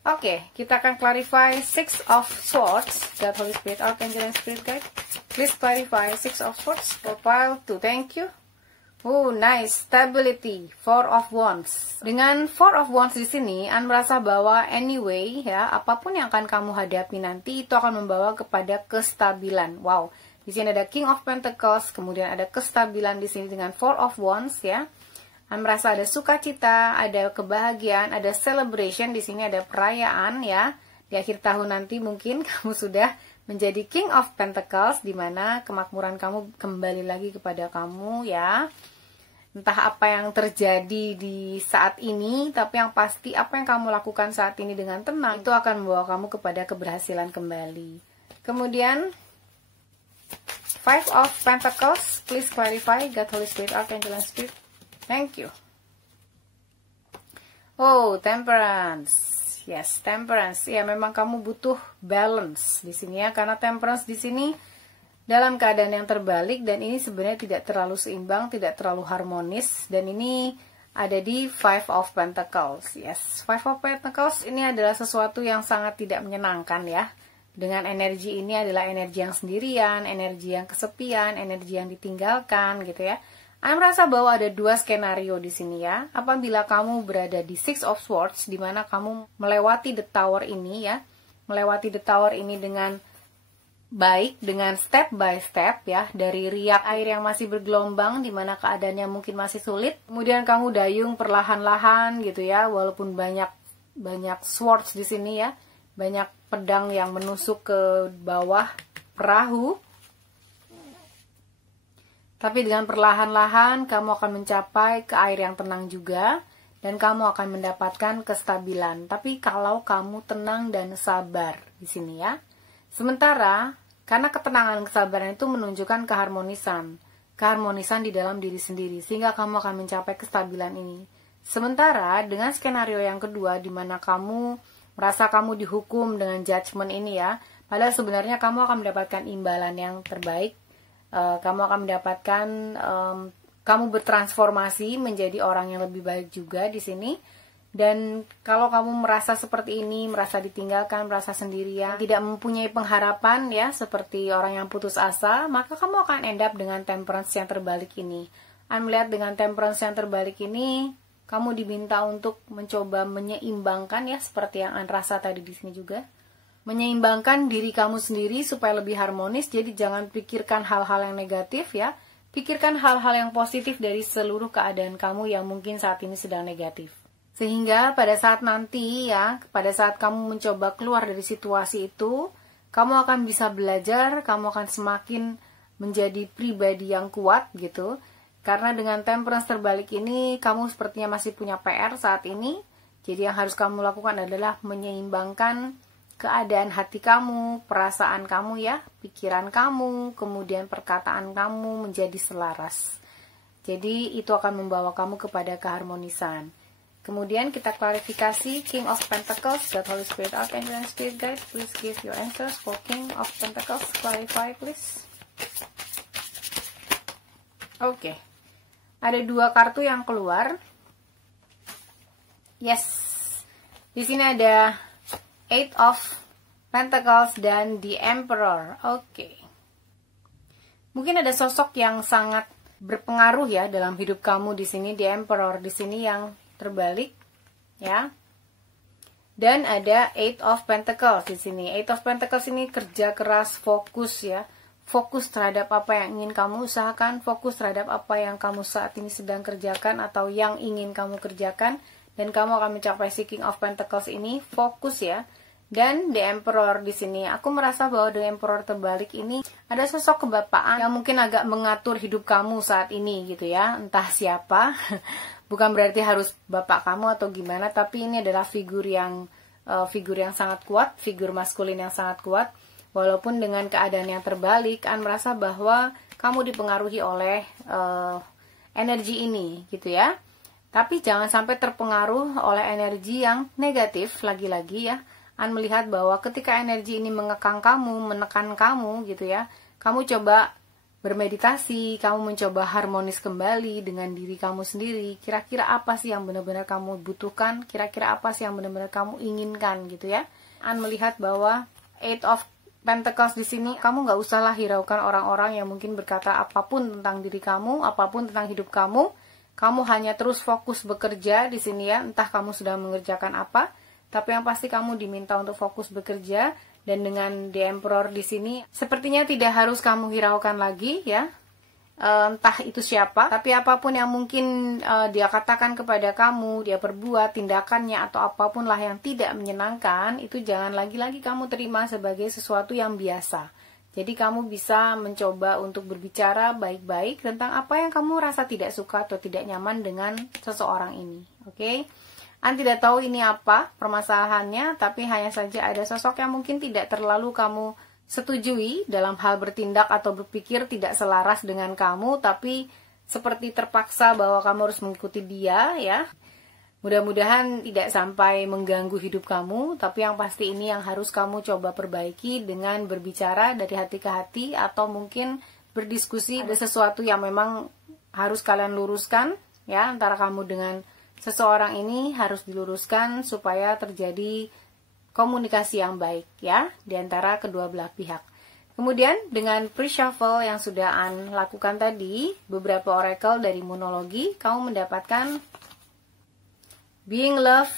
Oke, kita akan clarify Six of Swords. God, Holy Spirit, Archangel, and Spirit Guide. Please clarify Six of Swords for pile 2. Thank you. Oh, nice. Stability. Four of Wands. Dengan Four of Wands di sini, merasa bahwa anyway ya, apapun yang akan kamu hadapi nanti itu akan membawa kepada kestabilan. Wow. Di sini ada King of Pentacles, kemudian ada kestabilan di sini dengan Four of Wands ya. Merasa ada sukacita, ada kebahagiaan, ada celebration, di sini ada perayaan ya. Di akhir tahun nanti mungkin kamu sudah menjadi King of Pentacles, di mana kemakmuran kamu kembali lagi kepada kamu ya. Entah apa yang terjadi di saat ini, tapi yang pasti apa yang kamu lakukan saat ini dengan tenang, itu akan membawa kamu kepada keberhasilan kembali. Kemudian, Five of Pentacles, please clarify, God, Holy Spirit, Archangel, and Spirit. Thank you. Oh, Temperance. Yes, Temperance. Ya, memang kamu butuh balance di sini ya, karena Temperance di sini dalam keadaan yang terbalik, dan ini sebenarnya tidak terlalu seimbang, tidak terlalu harmonis, dan ini ada di Five of Pentacles. Yes, Five of Pentacles ini adalah sesuatu yang sangat tidak menyenangkan ya. Dengan energi ini adalah energi yang sendirian, energi yang kesepian, energi yang ditinggalkan gitu ya. Saya merasa bahwa ada dua skenario di sini ya. Apabila kamu berada di Six of Swords, di mana kamu melewati the tower ini ya, melewati the tower ini dengan baik, dengan step by step ya, dari riak air yang masih bergelombang di mana keadaannya mungkin masih sulit, kemudian kamu dayung perlahan-lahan gitu ya, walaupun banyak swords di sini ya, banyak pedang yang menusuk ke bawah perahu, tapi dengan perlahan-lahan kamu akan mencapai ke air yang tenang juga, dan kamu akan mendapatkan kestabilan. Tapi kalau kamu tenang dan sabar di sini ya. Sementara karena ketenangan kesabaran itu menunjukkan keharmonisan di dalam diri sendiri, sehingga kamu akan mencapai kestabilan ini. Sementara dengan skenario yang kedua, di mana kamu merasa kamu dihukum dengan judgement ini ya. Padahal sebenarnya kamu akan mendapatkan imbalan yang terbaik. Kamu akan mendapatkan, kamu bertransformasi menjadi orang yang lebih baik juga di sini. Dan kalau kamu merasa seperti ini, merasa ditinggalkan, merasa sendirian, tidak mempunyai pengharapan ya, seperti orang yang putus asa, maka kamu akan end up dengan temperance yang terbalik ini. An melihat dengan temperance yang terbalik ini, kamu diminta untuk mencoba menyeimbangkan ya, seperti yang An rasa tadi di sini juga. Menyeimbangkan diri kamu sendiri supaya lebih harmonis, jadi jangan pikirkan hal-hal yang negatif ya. Pikirkan hal-hal yang positif dari seluruh keadaan kamu yang mungkin saat ini sedang negatif. Sehingga pada saat nanti ya, pada saat kamu mencoba keluar dari situasi itu, kamu akan bisa belajar, kamu akan semakin menjadi pribadi yang kuat gitu. Karena dengan temperance terbalik ini, kamu sepertinya masih punya PR saat ini. Jadi yang harus kamu lakukan adalah menyeimbangkan keadaan hati kamu, perasaan kamu ya, pikiran kamu, kemudian perkataan kamu menjadi selaras. Jadi itu akan membawa kamu kepada keharmonisan. Kemudian kita klarifikasi King of Pentacles, God, Holy Spirit, Archangel, and Spirit Guide. Please give your answers for King of Pentacles. Clarify, please. Oke. Ada dua kartu yang keluar. Yes. Di sini ada Eight of Pentacles dan The Emperor. Oke. Mungkin ada sosok yang sangat berpengaruh ya dalam hidup kamu di sini. The Emperor di sini yang terbalik ya. Dan ada Eight of Pentacles di sini. Eight of Pentacles ini kerja keras, fokus ya. Fokus terhadap apa yang ingin kamu usahakan, fokus terhadap apa yang kamu saat ini sedang kerjakan atau yang ingin kamu kerjakan, dan kamu akan mencapai si King of Pentacles ini. Fokus ya. Dan The Emperor di sini, aku merasa bahwa The Emperor terbalik ini ada sosok kebapaan yang mungkin agak mengatur hidup kamu saat ini gitu ya. Entah siapa. Bukan berarti harus bapak kamu atau gimana, tapi ini adalah figur yang sangat kuat, figur maskulin yang sangat kuat. Walaupun dengan keadaan yang terbalik, An merasa bahwa kamu dipengaruhi oleh energi ini, gitu ya. Tapi jangan sampai terpengaruh oleh energi yang negatif lagi-lagi ya. An melihat bahwa ketika energi ini mengekang kamu, menekan kamu, gitu ya, kamu coba bermeditasi, kamu mencoba harmonis kembali dengan diri kamu sendiri. Kira-kira apa sih yang benar-benar kamu butuhkan? Kira-kira apa sih yang benar-benar kamu inginkan gitu ya? An melihat bahwa Eight of Pentacles di sini, kamu nggak usahlah hiraukan orang-orang yang mungkin berkata apapun tentang diri kamu, apapun tentang hidup kamu. Kamu hanya terus fokus bekerja di sini ya. Entah kamu sedang mengerjakan apa, tapi yang pasti kamu diminta untuk fokus bekerja. Dan dengan The Emperor di sini, sepertinya tidak harus kamu hiraukan lagi ya. Entah itu siapa, tapi apapun yang mungkin dia katakan kepada kamu, dia perbuat, tindakannya atau apapun lah yang tidak menyenangkan, itu jangan lagi-lagi kamu terima sebagai sesuatu yang biasa. Jadi kamu bisa mencoba untuk berbicara baik-baik tentang apa yang kamu rasa tidak suka atau tidak nyaman dengan seseorang ini. Oke? An tidak tahu ini apa permasalahannya, tapi hanya saja ada sosok yang mungkin tidak terlalu kamu setujui dalam hal bertindak atau berpikir tidak selaras dengan kamu, tapi seperti terpaksa bahwa kamu harus mengikuti dia ya. Mudah-mudahan tidak sampai mengganggu hidup kamu, tapi yang pasti ini yang harus kamu coba perbaiki dengan berbicara dari hati ke hati atau mungkin berdiskusi. Ada sesuatu yang memang harus kalian luruskan ya, antara kamu dengan seseorang ini harus diluruskan supaya terjadi komunikasi yang baik ya di antara kedua belah pihak. Kemudian dengan pre-shuffle yang sudah An lakukan tadi, beberapa oracle dari Moonologi, kamu mendapatkan bring love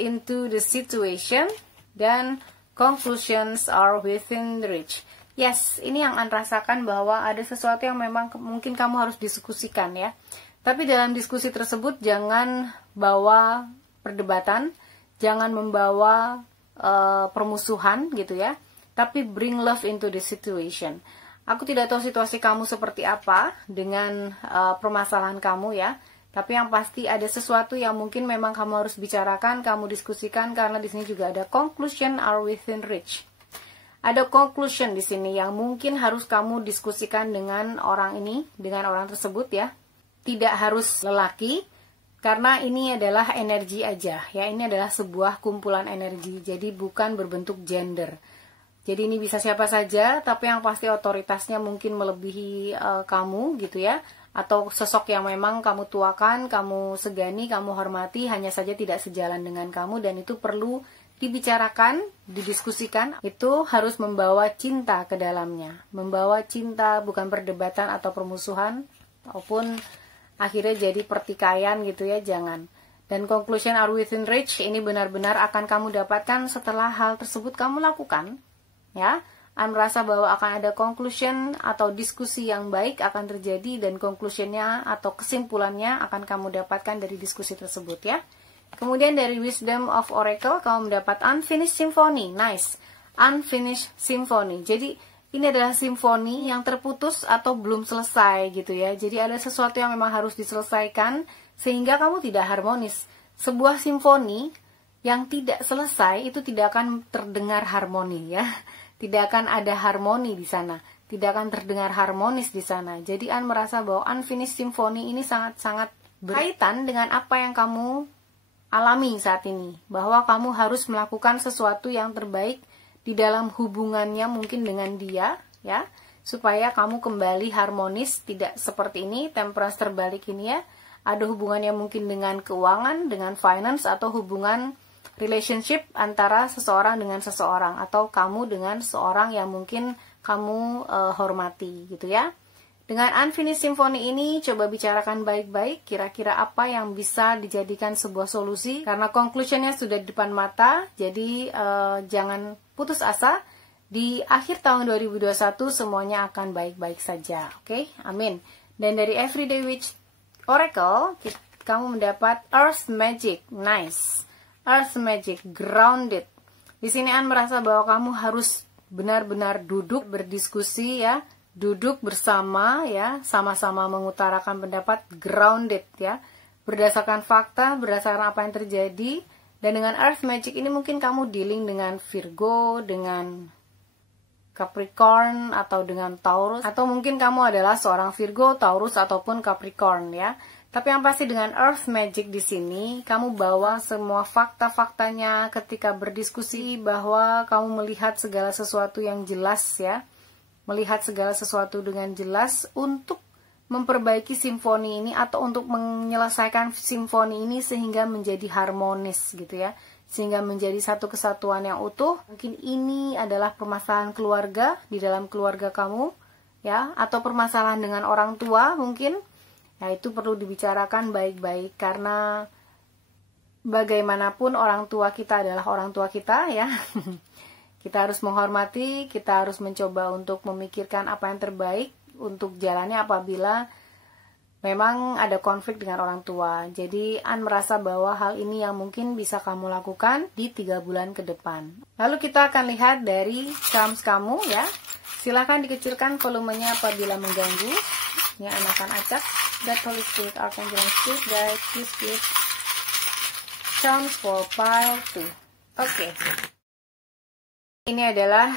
into the situation, dan conclusions are within reach. Yes, ini yang An rasakan bahwa ada sesuatu yang memang mungkin kamu harus diskusikan ya. Tapi dalam diskusi tersebut jangan bawa perdebatan, jangan membawa permusuhan gitu ya. Tapi bring love into the situation. Aku tidak tahu situasi kamu seperti apa dengan permasalahan kamu ya. Tapi yang pasti ada sesuatu yang mungkin memang kamu harus bicarakan, kamu diskusikan, karena di sini juga ada conclusion are within reach. Ada conclusion di sini yang mungkin harus kamu diskusikan dengan orang ini, dengan orang tersebut ya. Tidak harus lelaki, Karena ini adalah energi aja, ya. Ini adalah sebuah kumpulan energi, jadi bukan berbentuk gender. Jadi ini bisa siapa saja, tapi yang pasti otoritasnya mungkin melebihi kamu gitu ya. Atau sosok yang memang kamu tuakan, kamu segani, kamu hormati, hanya saja tidak sejalan dengan kamu, dan itu perlu dibicarakan, didiskusikan. Itu harus membawa cinta ke dalamnya. Membawa cinta, bukan perdebatan atau permusuhan, ataupun akhirnya jadi pertikaian gitu ya, jangan. Dan conclusion are within reach, ini benar-benar akan kamu dapatkan setelah hal tersebut kamu lakukan. Ya, An merasa bahwa akan ada conclusion atau diskusi yang baik akan terjadi, dan conclusionnya atau kesimpulannya akan kamu dapatkan dari diskusi tersebut ya. Kemudian dari Wisdom of Oracle kamu mendapat Unfinished Symphony. Nice. Unfinished Symphony. Jadi ini adalah simfoni yang terputus atau belum selesai gitu ya. Jadi ada sesuatu yang memang harus diselesaikan sehingga kamu tidak harmonis. Sebuah simfoni yang tidak selesai itu tidak akan terdengar harmoni ya. Tidak akan ada harmoni di sana. Tidak akan terdengar harmonis di sana. Jadi An merasa bahwa Unfinished Symphony ini sangat-sangat berkaitan dengan apa yang kamu alami saat ini. Bahwa kamu harus melakukan sesuatu yang terbaik di dalam hubungannya mungkin dengan dia ya, supaya kamu kembali harmonis, tidak seperti ini, temperance terbalik ini ya. Ada hubungannya mungkin dengan keuangan, dengan finance, atau hubungan relationship antara seseorang dengan seseorang, atau kamu dengan seorang yang mungkin kamu hormati gitu ya. Dengan Unfinished Symphony ini coba bicarakan baik-baik kira-kira apa yang bisa dijadikan sebuah solusi, karena conclusionnya sudah di depan mata. Jadi jangan putus asa. Di akhir tahun 2021 semuanya akan baik-baik saja. Oke, amin. Dan dari Everyday Witch Oracle kamu mendapat Earth Magic. Nice. Earth Magic, grounded. Di sini An merasa bahwa kamu harus benar-benar duduk berdiskusi ya, duduk bersama ya, sama-sama mengutarakan pendapat, grounded ya, berdasarkan fakta, berdasarkan apa yang terjadi. Dan dengan Earth Magic ini mungkin kamu dealing dengan Virgo, dengan Capricorn, atau dengan Taurus, atau mungkin kamu adalah seorang Virgo, Taurus, ataupun Capricorn ya. Tapi yang pasti dengan Earth Magic di sini, kamu bawa semua fakta-faktanya ketika berdiskusi, bahwa kamu melihat segala sesuatu yang jelas ya. Melihat segala sesuatu dengan jelas untuk memperbaiki simfoni ini, atau untuk menyelesaikan simfoni ini sehingga menjadi harmonis gitu ya. Sehingga menjadi satu kesatuan yang utuh. Mungkin ini adalah permasalahan keluarga, di dalam keluarga kamu ya, atau permasalahan dengan orang tua mungkin. Nah, itu perlu dibicarakan baik-baik, karena bagaimanapun orang tua kita adalah orang tua kita ya. Kita harus menghormati, kita harus mencoba untuk memikirkan apa yang terbaik untuk jalannya apabila memang ada konflik dengan orang tua. Jadi An merasa bahwa hal ini yang mungkin bisa kamu lakukan di 3 bulan ke depan. Lalu kita akan lihat dari charms kamu ya. Silahkan dikecilkan volumenya apabila mengganggu. Ini An akan acak. That Holy Spirit, Archangel Spirit Guide, please give charms for pile 2. Oke. Ini adalah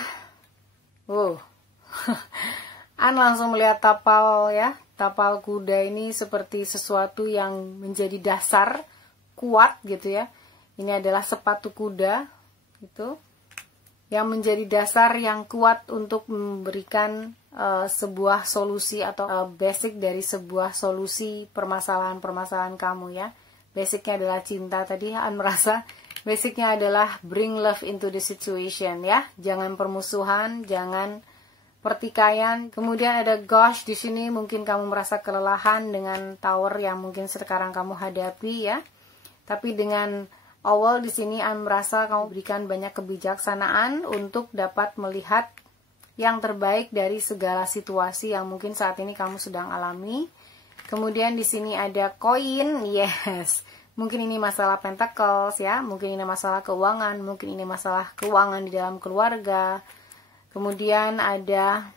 An langsung melihat tapal ya. Tapal kuda ini seperti sesuatu yang menjadi dasar kuat gitu ya. Ini adalah sepatu kuda gitu, yang menjadi dasar yang kuat untuk memberikan sebuah solusi atau basic dari sebuah solusi permasalahan-permasalahan kamu ya. Basicnya adalah cinta tadi. An merasa basicnya adalah bring love into the situation ya. Jangan permusuhan, jangan pertikaian. Kemudian ada gosh di sini, mungkin kamu merasa kelelahan dengan tower yang mungkin sekarang kamu hadapi ya. Tapi dengan awal di sini An merasa kamu berikan banyak kebijaksanaan untuk dapat melihat yang terbaik dari segala situasi yang mungkin saat ini kamu sedang alami. Kemudian di sini ada koin, yes. Mungkin ini masalah pentacles ya, mungkin ini masalah keuangan, mungkin ini masalah keuangan di dalam keluarga. Kemudian ada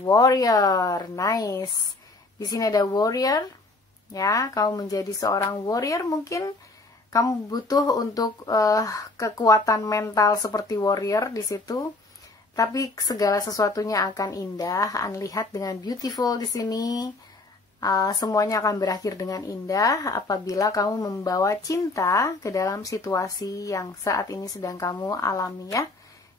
warrior, nice. Di sini ada warrior, ya. Kamu menjadi seorang warrior, mungkin kamu butuh untuk kekuatan mental seperti warrior di situ. Tapi segala sesuatunya akan indah. An lihat dengan beautiful di sini. semuanya akan berakhir dengan indah apabila kamu membawa cinta ke dalam situasi yang saat ini sedang kamu alami ya.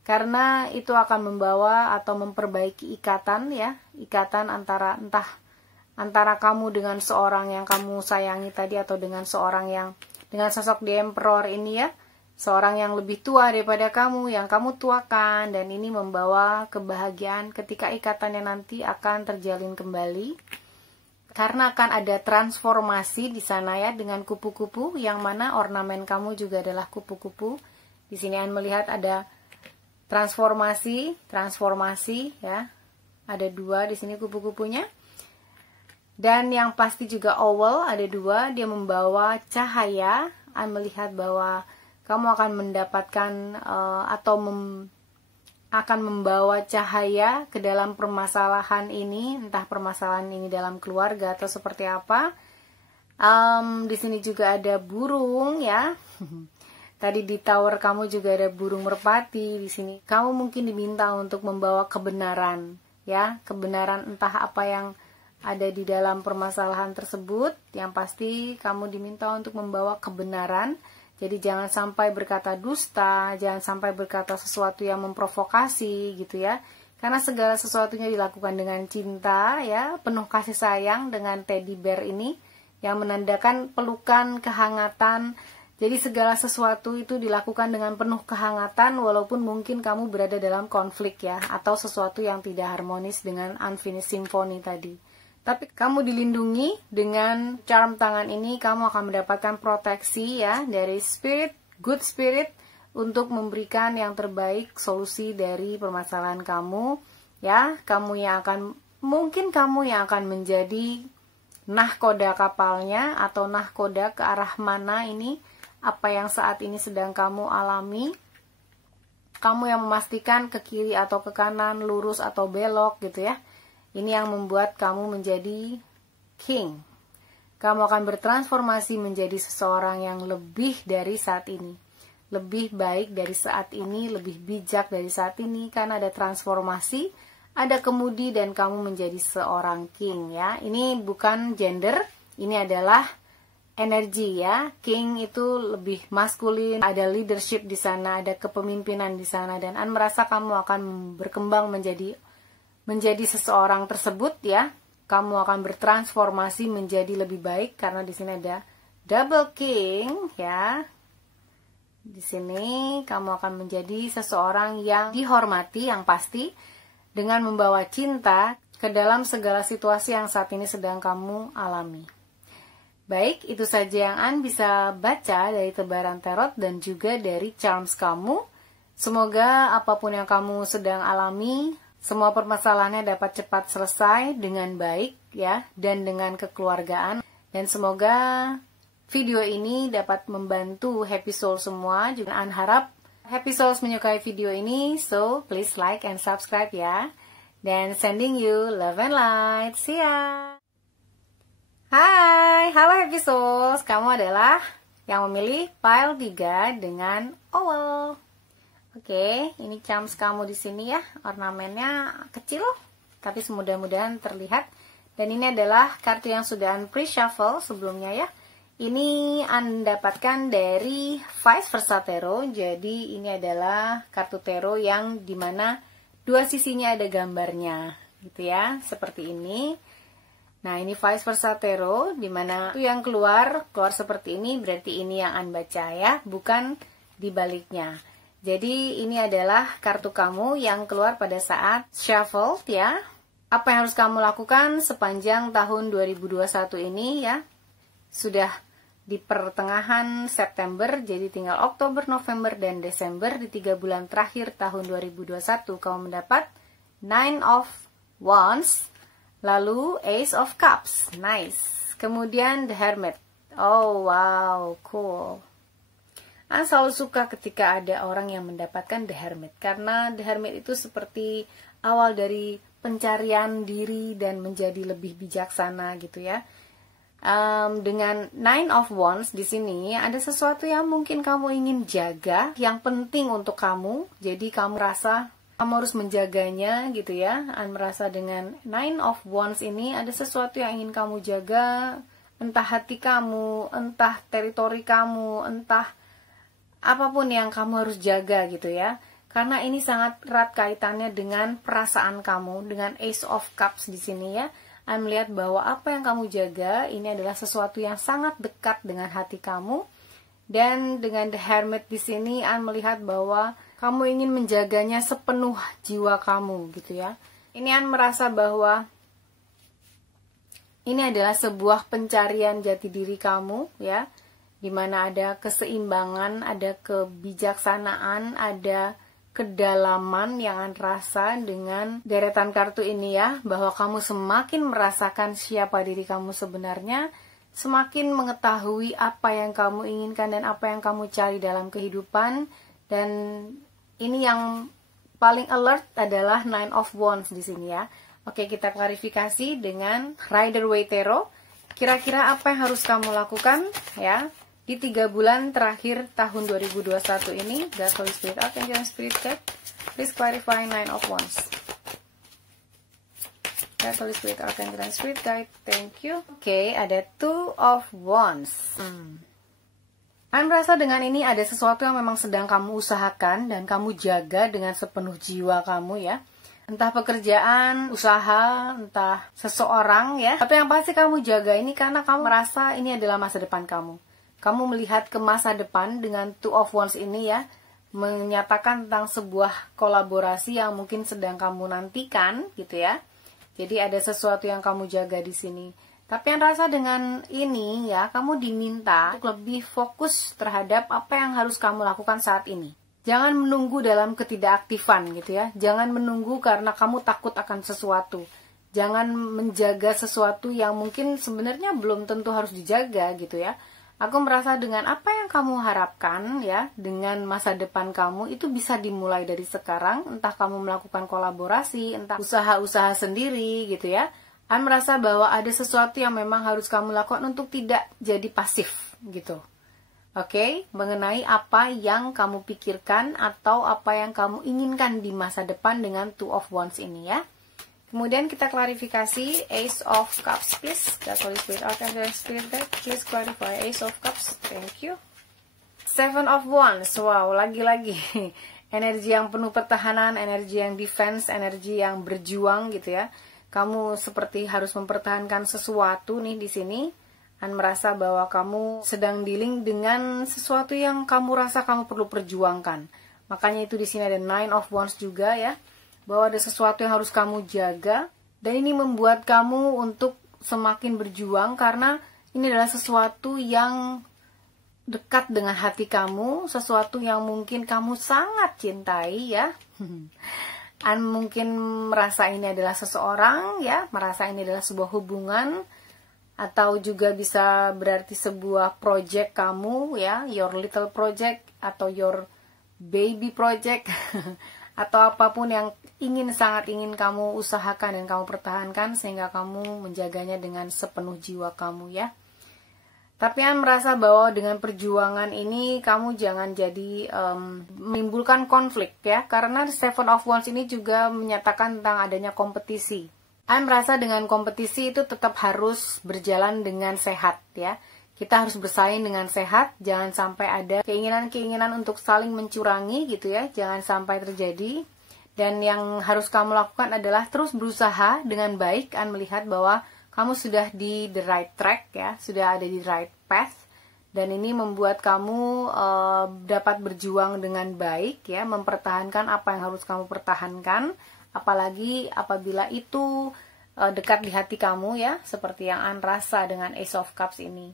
Karena itu akan membawa atau memperbaiki ikatan ya, ikatan antara kamu dengan seorang yang kamu sayangi tadi, atau dengan sosok The Emperor ini ya, seorang yang lebih tua daripada kamu, yang kamu tuakan, dan ini membawa kebahagiaan ketika ikatannya nanti akan terjalin kembali. Karena akan ada transformasi di sana ya, dengan kupu-kupu, yang mana ornamen kamu juga adalah kupu-kupu. Di sini An melihat ada transformasi ya. Ada 2 di sini kupu-kupunya. Dan yang pasti juga owl ada 2, dia membawa cahaya. An melihat bahwa kamu akan mendapatkan akan membawa cahaya ke dalam permasalahan ini, entah permasalahan ini dalam keluarga atau seperti apa. Di sini juga ada burung ya. Tadi di tower kamu juga ada burung merpati. Di sini kamu mungkin diminta untuk membawa kebenaran ya, kebenaran entah apa yang ada di dalam permasalahan tersebut. Yang pasti kamu diminta untuk membawa kebenaran. Jadi jangan sampai berkata dusta, jangan sampai berkata sesuatu yang memprovokasi gitu ya. Karena segala sesuatunya dilakukan dengan cinta ya, penuh kasih sayang dengan teddy bear ini yang menandakan pelukan, kehangatan. Jadi segala sesuatu itu dilakukan dengan penuh kehangatan walaupun mungkin kamu berada dalam konflik ya, atau sesuatu yang tidak harmonis dengan Unfinished Symphony tadi. Tapi kamu dilindungi dengan charm tangan ini, kamu akan mendapatkan proteksi ya dari good spirit untuk memberikan yang terbaik solusi dari permasalahan kamu ya. Kamu yang akan menjadi nahkoda kapalnya, atau nahkoda ke arah mana ini, apa yang saat ini sedang kamu alami. Kamu yang memastikan ke kiri atau ke kanan, lurus atau belok gitu ya. Ini yang membuat kamu menjadi king. Kamu akan bertransformasi menjadi seseorang yang lebih dari saat ini. Lebih baik dari saat ini, lebih bijak dari saat ini. Karena ada transformasi, ada kemudi, dan kamu menjadi seorang king ya. Ini bukan gender, ini adalah energi ya. King itu lebih maskulin, ada leadership di sana, ada kepemimpinan di sana. Dan An merasa kamu akan berkembang menjadi seseorang tersebut ya. Kamu akan bertransformasi menjadi lebih baik karena di sini ada double king ya. Di sini kamu akan menjadi seseorang yang dihormati, yang pasti, dengan membawa cinta ke dalam segala situasi yang saat ini sedang kamu alami. Baik, itu saja yang An bisa baca dari tebaran tarot dan juga dari charms kamu. Semoga apapun yang kamu sedang alami, semua permasalahannya dapat cepat selesai dengan baik ya, dan dengan kekeluargaan. Dan semoga video ini dapat membantu Happy Soul semua. Juga An harap Happy Souls menyukai video ini, so please like and subscribe ya. Dan sending you love and light. See ya. Hai, halo Happy Souls. Kamu adalah yang memilih pile 3 dengan owl. Oke, ini charms kamu di sini ya. Ornamennya kecil, tapi mudah-mudahan terlihat. Dan ini adalah kartu yang sudah An pre-shuffle sebelumnya ya. Ini An dapatkan dari Vice Versa Tarot. Jadi ini adalah kartu tarot yang dimana 2 sisinya ada gambarnya, gitu ya. Seperti ini. Nah, ini Vice Versa Tarot, dimana itu yang keluar seperti ini. Berarti ini yang An baca ya, bukan dibaliknya. Jadi ini adalah kartu kamu yang keluar pada saat shuffle ya. Apa yang harus kamu lakukan sepanjang tahun 2021 ini ya. Sudah di pertengahan September, jadi tinggal Oktober, November, dan Desember. Di 3 bulan terakhir tahun 2021 kamu mendapat 9 of Wands, lalu Ace of Cups, nice. Kemudian The Hermit, oh wow, cool. An selalu suka ketika ada orang yang mendapatkan The Hermit, karena The Hermit itu seperti awal dari pencarian diri dan menjadi lebih bijaksana gitu ya. Dengan 9 of Wands di sini ada sesuatu yang mungkin kamu ingin jaga, yang penting untuk kamu. Jadi kamu rasa kamu harus menjaganya gitu ya. Merasa dengan Nine of Wands ini ada sesuatu yang ingin kamu jaga, entah hati kamu, entah teritori kamu, entah apapun yang kamu harus jaga gitu ya. Karena ini sangat erat kaitannya dengan perasaan kamu, dengan Ace of Cups di sini ya. Melihat bahwa apa yang kamu jaga ini adalah sesuatu yang sangat dekat dengan hati kamu. Dan dengan The Hermit di sini, melihat bahwa kamu ingin menjaganya sepenuh jiwa kamu gitu ya. Ini merasa bahwa ini adalah sebuah pencarian jati diri kamu ya, dimana ada keseimbangan, ada kebijaksanaan, ada kedalaman yang rasa dengan deretan kartu ini ya, bahwa kamu semakin merasakan siapa diri kamu sebenarnya, semakin mengetahui apa yang kamu inginkan dan apa yang kamu cari dalam kehidupan. Dan ini yang paling alert adalah Nine of Wands di sini ya. Oke, kita klarifikasi dengan Rider Waite Tarot. Kira-kira apa yang harus kamu lakukan ya di 3 bulan terakhir tahun 2021 ini? God, Holy Spirit, Archangel, and Spirit Guide, please clarify Nine of Wands. God, Holy Spirit, Archangel, and Spirit Guide, thank you. Oke, ada Two of Wands. Merasa dengan ini ada sesuatu yang memang sedang kamu usahakan dan kamu jaga dengan sepenuh jiwa kamu ya. Entah pekerjaan, usaha, entah seseorang ya. Tapi yang pasti kamu jaga ini karena kamu merasa ini adalah masa depan kamu. Kamu melihat ke masa depan dengan Two of Wands ini ya, menyatakan tentang sebuah kolaborasi yang mungkin sedang kamu nantikan gitu ya. Jadi ada sesuatu yang kamu jaga di sini. Tapi yang rasa dengan ini ya, kamu diminta untuk lebih fokus terhadap apa yang harus kamu lakukan saat ini. Jangan menunggu dalam ketidakaktifan gitu ya. Jangan menunggu karena kamu takut akan sesuatu. Jangan menjaga sesuatu yang mungkin sebenarnya belum tentu harus dijaga gitu ya. Aku merasa dengan apa yang kamu harapkan ya, dengan masa depan kamu itu bisa dimulai dari sekarang. Entah kamu melakukan kolaborasi, entah usaha-usaha sendiri gitu ya. Aku merasa bahwa ada sesuatu yang memang harus kamu lakukan untuk tidak jadi pasif gitu. Oke, mengenai apa yang kamu pikirkan atau apa yang kamu inginkan di masa depan dengan Two of Wands ini ya. Kemudian kita klarifikasi Ace of Cups, please. God, Holy Spirit, Archangel, Spirit Guide, please clarify Ace of Cups. Thank you. Seven of Wands. Wow, lagi-lagi energi yang penuh pertahanan, energi yang defense, energi yang berjuang gitu ya. Kamu seperti harus mempertahankan sesuatu nih di sini. Dan merasa bahwa kamu sedang dealing dengan sesuatu yang kamu rasa kamu perlu perjuangkan. Makanya itu di sini ada Nine of Wands juga ya. Bahwa ada sesuatu yang harus kamu jaga. Dan ini membuat kamu untuk semakin berjuang karena ini adalah sesuatu yang dekat dengan hati kamu. Sesuatu yang mungkin kamu sangat cintai ya. Dan mungkin merasa ini adalah seseorang ya. Merasa ini adalah sebuah hubungan. Atau juga bisa berarti sebuah project kamu ya. Your little project atau your baby project. Atau apapun yang sangat ingin kamu usahakan dan kamu pertahankan sehingga kamu menjaganya dengan sepenuh jiwa kamu ya. Tapi merasa bahwa dengan perjuangan ini kamu jangan jadi menimbulkan konflik ya, karena Seven of Wands ini juga menyatakan tentang adanya kompetisi. Merasa dengan kompetisi itu tetap harus berjalan dengan sehat ya. Kita harus bersaing dengan sehat, jangan sampai ada keinginan-keinginan untuk saling mencurangi gitu ya, jangan sampai terjadi. Dan yang harus kamu lakukan adalah terus berusaha dengan baik, melihat bahwa kamu sudah di the right track ya, sudah ada di right path. Dan ini membuat kamu dapat berjuang dengan baik ya, mempertahankan apa yang harus kamu pertahankan. Apalagi apabila itu dekat di hati kamu ya, seperti yang rasa dengan Ace of Cups ini.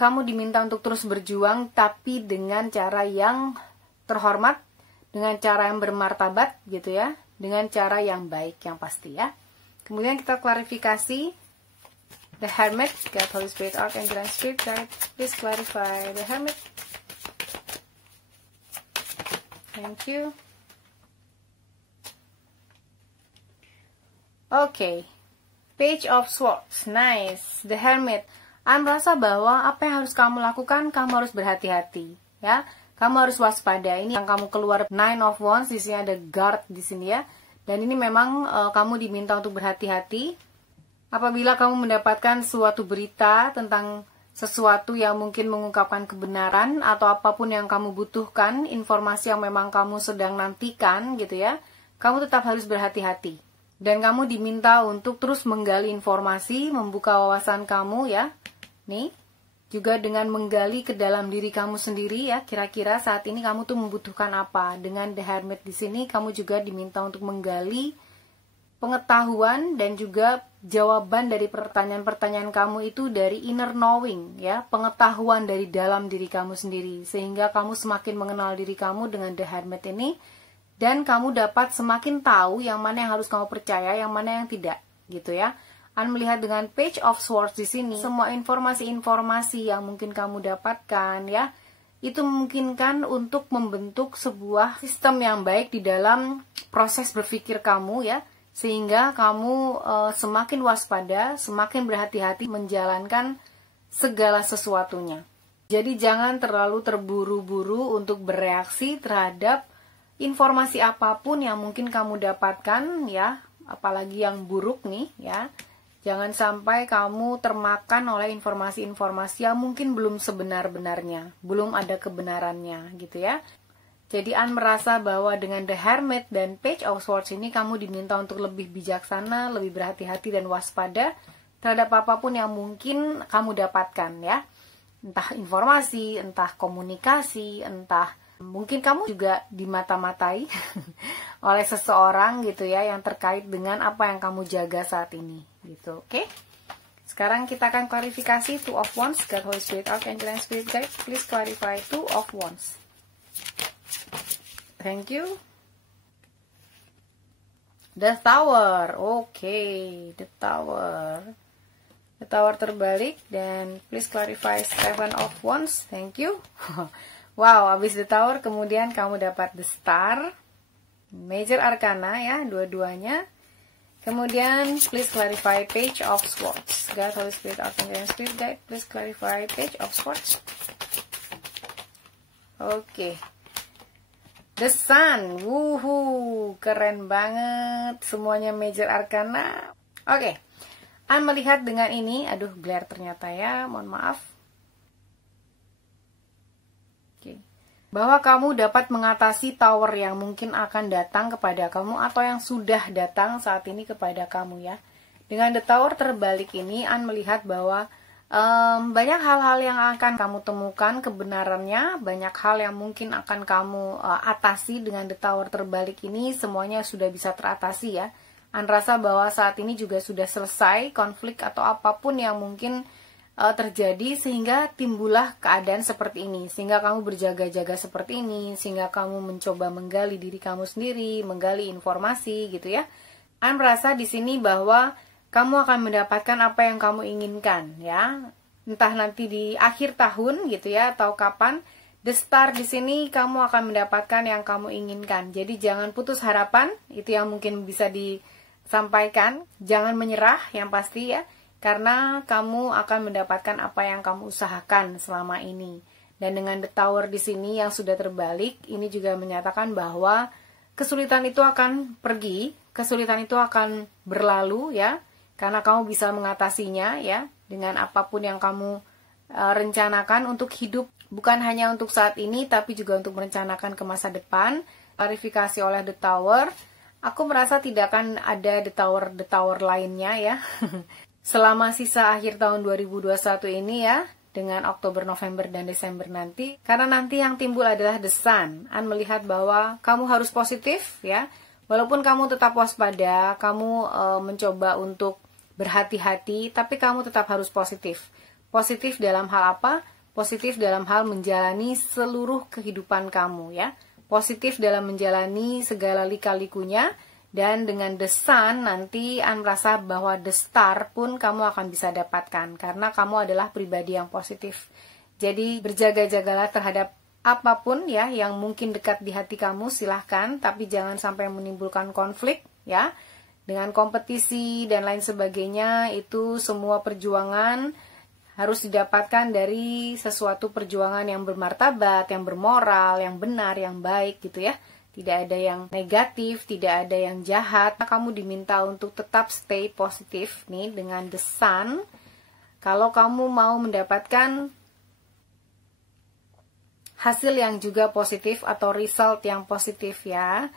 Kamu diminta untuk terus berjuang, tapi dengan cara yang terhormat, dengan cara yang bermartabat gitu ya, dengan cara yang baik yang pasti ya. Kemudian kita klarifikasi The Hermit. God, Holy Spirit, Archangel, and Spirit Guide, please clarify The Hermit. Thank you. Okay, Page of Swords, nice. The Hermit. Merasa bahwa apa yang harus kamu lakukan, kamu harus berhati-hati ya. kamu harus waspada. Ini yang kamu keluar Nine of Wands, di sini ada guard di sini ya. Dan ini memang kamu diminta untuk berhati-hati apabila kamu mendapatkan suatu berita tentang sesuatu yang mungkin mengungkapkan kebenaran atau apapun yang kamu butuhkan, informasi yang memang kamu sedang nantikan gitu ya. Kamu tetap harus berhati-hati. Dan kamu diminta untuk terus menggali informasi, membuka wawasan kamu ya. Nih, juga dengan menggali ke dalam diri kamu sendiri ya. Kira-kira saat ini kamu tuh membutuhkan apa? Dengan The Hermit di sini kamu juga diminta untuk menggali pengetahuan dan juga jawaban dari pertanyaan-pertanyaan kamu itu dari inner knowing ya, pengetahuan dari dalam diri kamu sendiri, sehingga kamu semakin mengenal diri kamu dengan The Hermit ini. Dan kamu dapat semakin tahu yang mana yang harus kamu percaya, yang mana yang tidak, gitu ya. Melihat dengan Page of Swords di sini, semua informasi-informasi yang mungkin kamu dapatkan ya, itu memungkinkan untuk membentuk sebuah sistem yang baik di dalam proses berpikir kamu ya, sehingga kamu semakin waspada, semakin berhati-hati menjalankan segala sesuatunya. Jadi jangan terlalu terburu-buru untuk bereaksi terhadap informasi apapun yang mungkin kamu dapatkan ya, apalagi yang buruk nih ya. Jangan sampai kamu termakan oleh informasi-informasi yang mungkin belum sebenar-benarnya, belum ada kebenarannya gitu ya. Jadi merasa bahwa dengan The Hermit dan Page of Swords ini kamu diminta untuk lebih bijaksana, lebih berhati-hati dan waspada terhadap apapun yang mungkin kamu dapatkan ya. Entah informasi, entah komunikasi, entah mungkin kamu juga dimata-matai oleh seseorang gitu ya, yang terkait dengan apa yang kamu jaga saat ini gitu. Oke. Sekarang kita akan klarifikasi Two of Wands, God, Holy Spirit, Archangel, and Spirit Guide. Please clarify Two of Wands. Thank you. The Tower. Oke, The Tower. The Tower terbalik, dan please clarify Seven of Wands. Thank you. Wow, habis The Tower kemudian kamu dapat The Star, Major Arcana ya, dua-duanya. Kemudian please clarify Page of Swords. God, Holy Spirit, Archangel, and Spirit Guide, please clarify Page of Swords. Oke. The Sun. Wuhu, keren banget. Semuanya Major Arcana. Oke. Melihat dengan ini, aduh glare ternyata ya, mohon maaf. Bahwa kamu dapat mengatasi tower yang mungkin akan datang kepada kamu atau yang sudah datang saat ini kepada kamu ya. Dengan The Tower terbalik ini, melihat bahwa banyak hal-hal yang akan kamu temukan kebenarannya, banyak hal yang mungkin akan kamu atasi dengan The Tower terbalik ini, semuanya sudah bisa teratasi ya. Rasa bahwa saat ini juga sudah selesai konflik atau apapun yang mungkin terjadi sehingga timbullah keadaan seperti ini, sehingga kamu berjaga-jaga seperti ini, sehingga kamu mencoba menggali diri kamu sendiri, menggali informasi gitu ya. Merasa di sini bahwa kamu akan mendapatkan apa yang kamu inginkan ya, entah nanti di akhir tahun gitu ya atau kapan. The Star di sini kamu akan mendapatkan yang kamu inginkan. Jadi jangan putus harapan, itu yang mungkin bisa disampaikan. Jangan menyerah yang pasti ya. Karena kamu akan mendapatkan apa yang kamu usahakan selama ini. Dan dengan The Tower di sini yang sudah terbalik, ini juga menyatakan bahwa kesulitan itu akan pergi, kesulitan itu akan berlalu ya, karena kamu bisa mengatasinya ya, dengan apapun yang kamu rencanakan untuk hidup, bukan hanya untuk saat ini, tapi juga untuk merencanakan ke masa depan. Klarifikasi oleh The Tower, aku merasa tidak akan ada The Tower lainnya ya. Selama sisa akhir tahun 2021 ini ya, dengan Oktober, November, dan Desember nanti. Karena nanti yang timbul adalah The Sun. Melihat bahwa kamu harus positif ya. Walaupun kamu tetap waspada, kamu mencoba untuk berhati-hati, tapi kamu tetap harus positif. Positif dalam hal apa? Positif dalam hal menjalani seluruh kehidupan kamu ya. Positif dalam menjalani segala lika-likunya. Dan dengan The Sun nanti merasa bahwa The Star pun kamu akan bisa dapatkan. Karena kamu adalah pribadi yang positif. Jadi berjaga-jagalah terhadap apapun ya yang mungkin dekat di hati kamu, silahkan. Tapi jangan sampai menimbulkan konflik ya. Dengan kompetisi dan lain sebagainya, itu semua perjuangan harus didapatkan dari sesuatu perjuangan yang bermartabat, yang bermoral, yang benar, yang baik gitu ya. Tidak ada yang negatif, tidak ada yang jahat. Kamu diminta untuk tetap stay positif nih dengan the sun. Kalau kamu mau mendapatkan hasil yang juga positif atau result yang positif ya.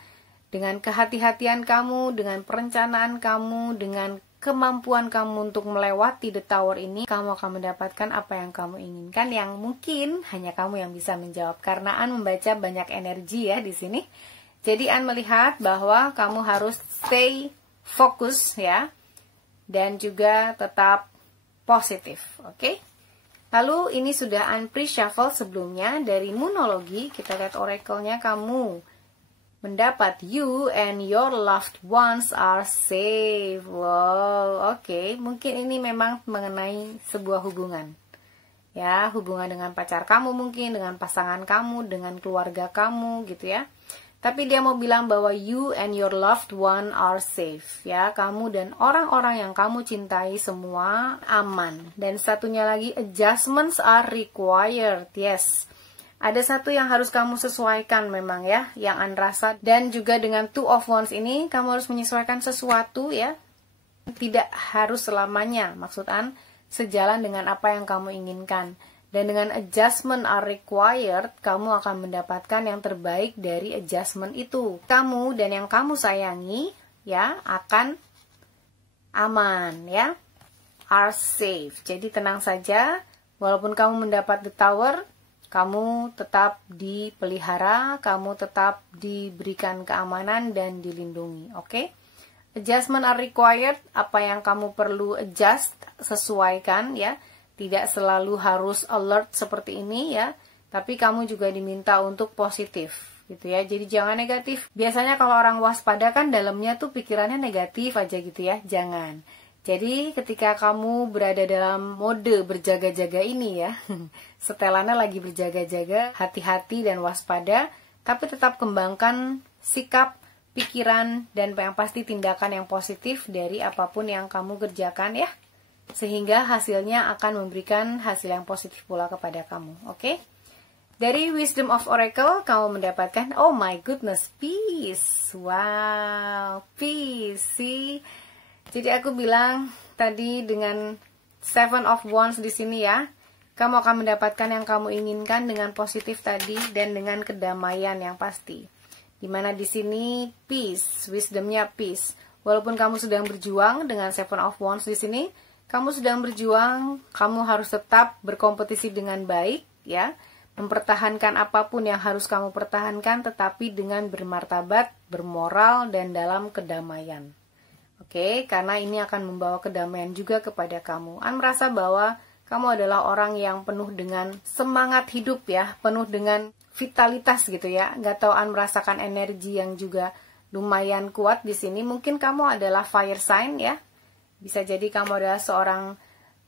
Dengan kehati-hatian kamu, dengan perencanaan kamu, dengan kemampuan kamu untuk melewati the tower ini, kamu akan mendapatkan apa yang kamu inginkan, yang mungkin hanya kamu yang bisa menjawab. Karena An membaca banyak energi ya di sini. Jadi An melihat bahwa kamu harus stay fokus ya, dan juga tetap positif, oke? Lalu ini sudah An pre-shuffle sebelumnya dari Moonology. Kita lihat oracle-nya, kamu mendapat you and your loved ones are safe. Wow, oke. Mungkin ini memang mengenai sebuah hubungan. Ya, hubungan dengan pacar kamu mungkin, dengan pasangan kamu, dengan keluarga kamu gitu ya. Tapi dia mau bilang bahwa you and your loved one are safe. Ya, kamu dan orang-orang yang kamu cintai semua aman. Dan satunya lagi, adjustments are required. Yes. Ada satu yang harus kamu sesuaikan memang ya, yang An rasa. Dan juga dengan two of wands ini, kamu harus menyesuaikan sesuatu ya. Tidak harus selamanya, maksud An, sejalan dengan apa yang kamu inginkan. Dan dengan adjustment are required, kamu akan mendapatkan yang terbaik dari adjustment itu. Kamu dan yang kamu sayangi ya akan aman ya, are safe. Jadi tenang saja, walaupun kamu mendapat the tower, kamu tetap dipelihara, kamu tetap diberikan keamanan dan dilindungi, oke? Adjustment are required, apa yang kamu perlu adjust, sesuaikan ya. Tidak selalu harus alert seperti ini ya, tapi kamu juga diminta untuk positif gitu ya. Jadi jangan negatif. Biasanya kalau orang waspada kan dalamnya tuh pikirannya negatif aja gitu ya, jangan. Jadi ketika kamu berada dalam mode berjaga-jaga ini ya, setelannya lagi berjaga-jaga, hati-hati dan waspada, tapi tetap kembangkan sikap, pikiran, dan yang pasti tindakan yang positif dari apapun yang kamu kerjakan ya. Sehingga hasilnya akan memberikan hasil yang positif pula kepada kamu, oke? Dari Wisdom of Oracle, kamu mendapatkan, oh my goodness, peace. Wow, peace, see? Jadi aku bilang tadi dengan Seven of Wands di sini ya, kamu akan mendapatkan yang kamu inginkan dengan positif tadi dan dengan kedamaian yang pasti. Dimana di sini peace, wisdomnya peace. Walaupun kamu sedang berjuang dengan Seven of Wands di sini, kamu sedang berjuang, kamu harus tetap berkompetisi dengan baik ya, mempertahankan apapun yang harus kamu pertahankan, tetapi dengan bermartabat, bermoral dan dalam kedamaian. Oke, karena ini akan membawa kedamaian juga kepada kamu. An merasa bahwa kamu adalah orang yang penuh dengan semangat hidup ya, penuh dengan vitalitas gitu ya. Nggak tahu An merasakan energi yang juga lumayan kuat di sini. Mungkin kamu adalah fire sign ya. Bisa jadi kamu adalah seorang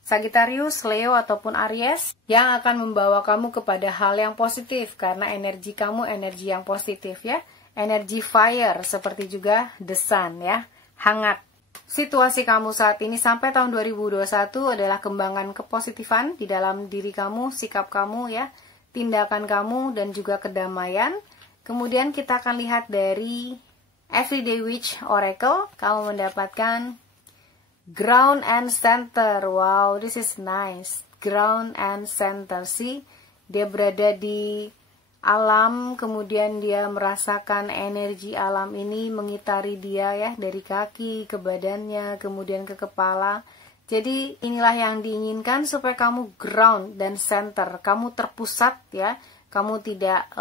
Sagittarius, Leo ataupun Aries yang akan membawa kamu kepada hal yang positif karena energi kamu energi yang positif ya. Energi fire seperti juga the sun ya, hangat. Situasi kamu saat ini sampai tahun 2021 adalah kembangan kepositifan di dalam diri kamu, sikap kamu ya, tindakan kamu dan juga kedamaian. Kemudian kita akan lihat dari Everyday Witch Oracle, kamu mendapatkan ground and center. Wow, this is nice. Ground and center, see? Dia berada di alam, kemudian dia merasakan energi alam ini mengitari dia ya, dari kaki ke badannya, kemudian ke kepala. Jadi inilah yang diinginkan supaya kamu ground dan center, kamu terpusat ya, kamu tidak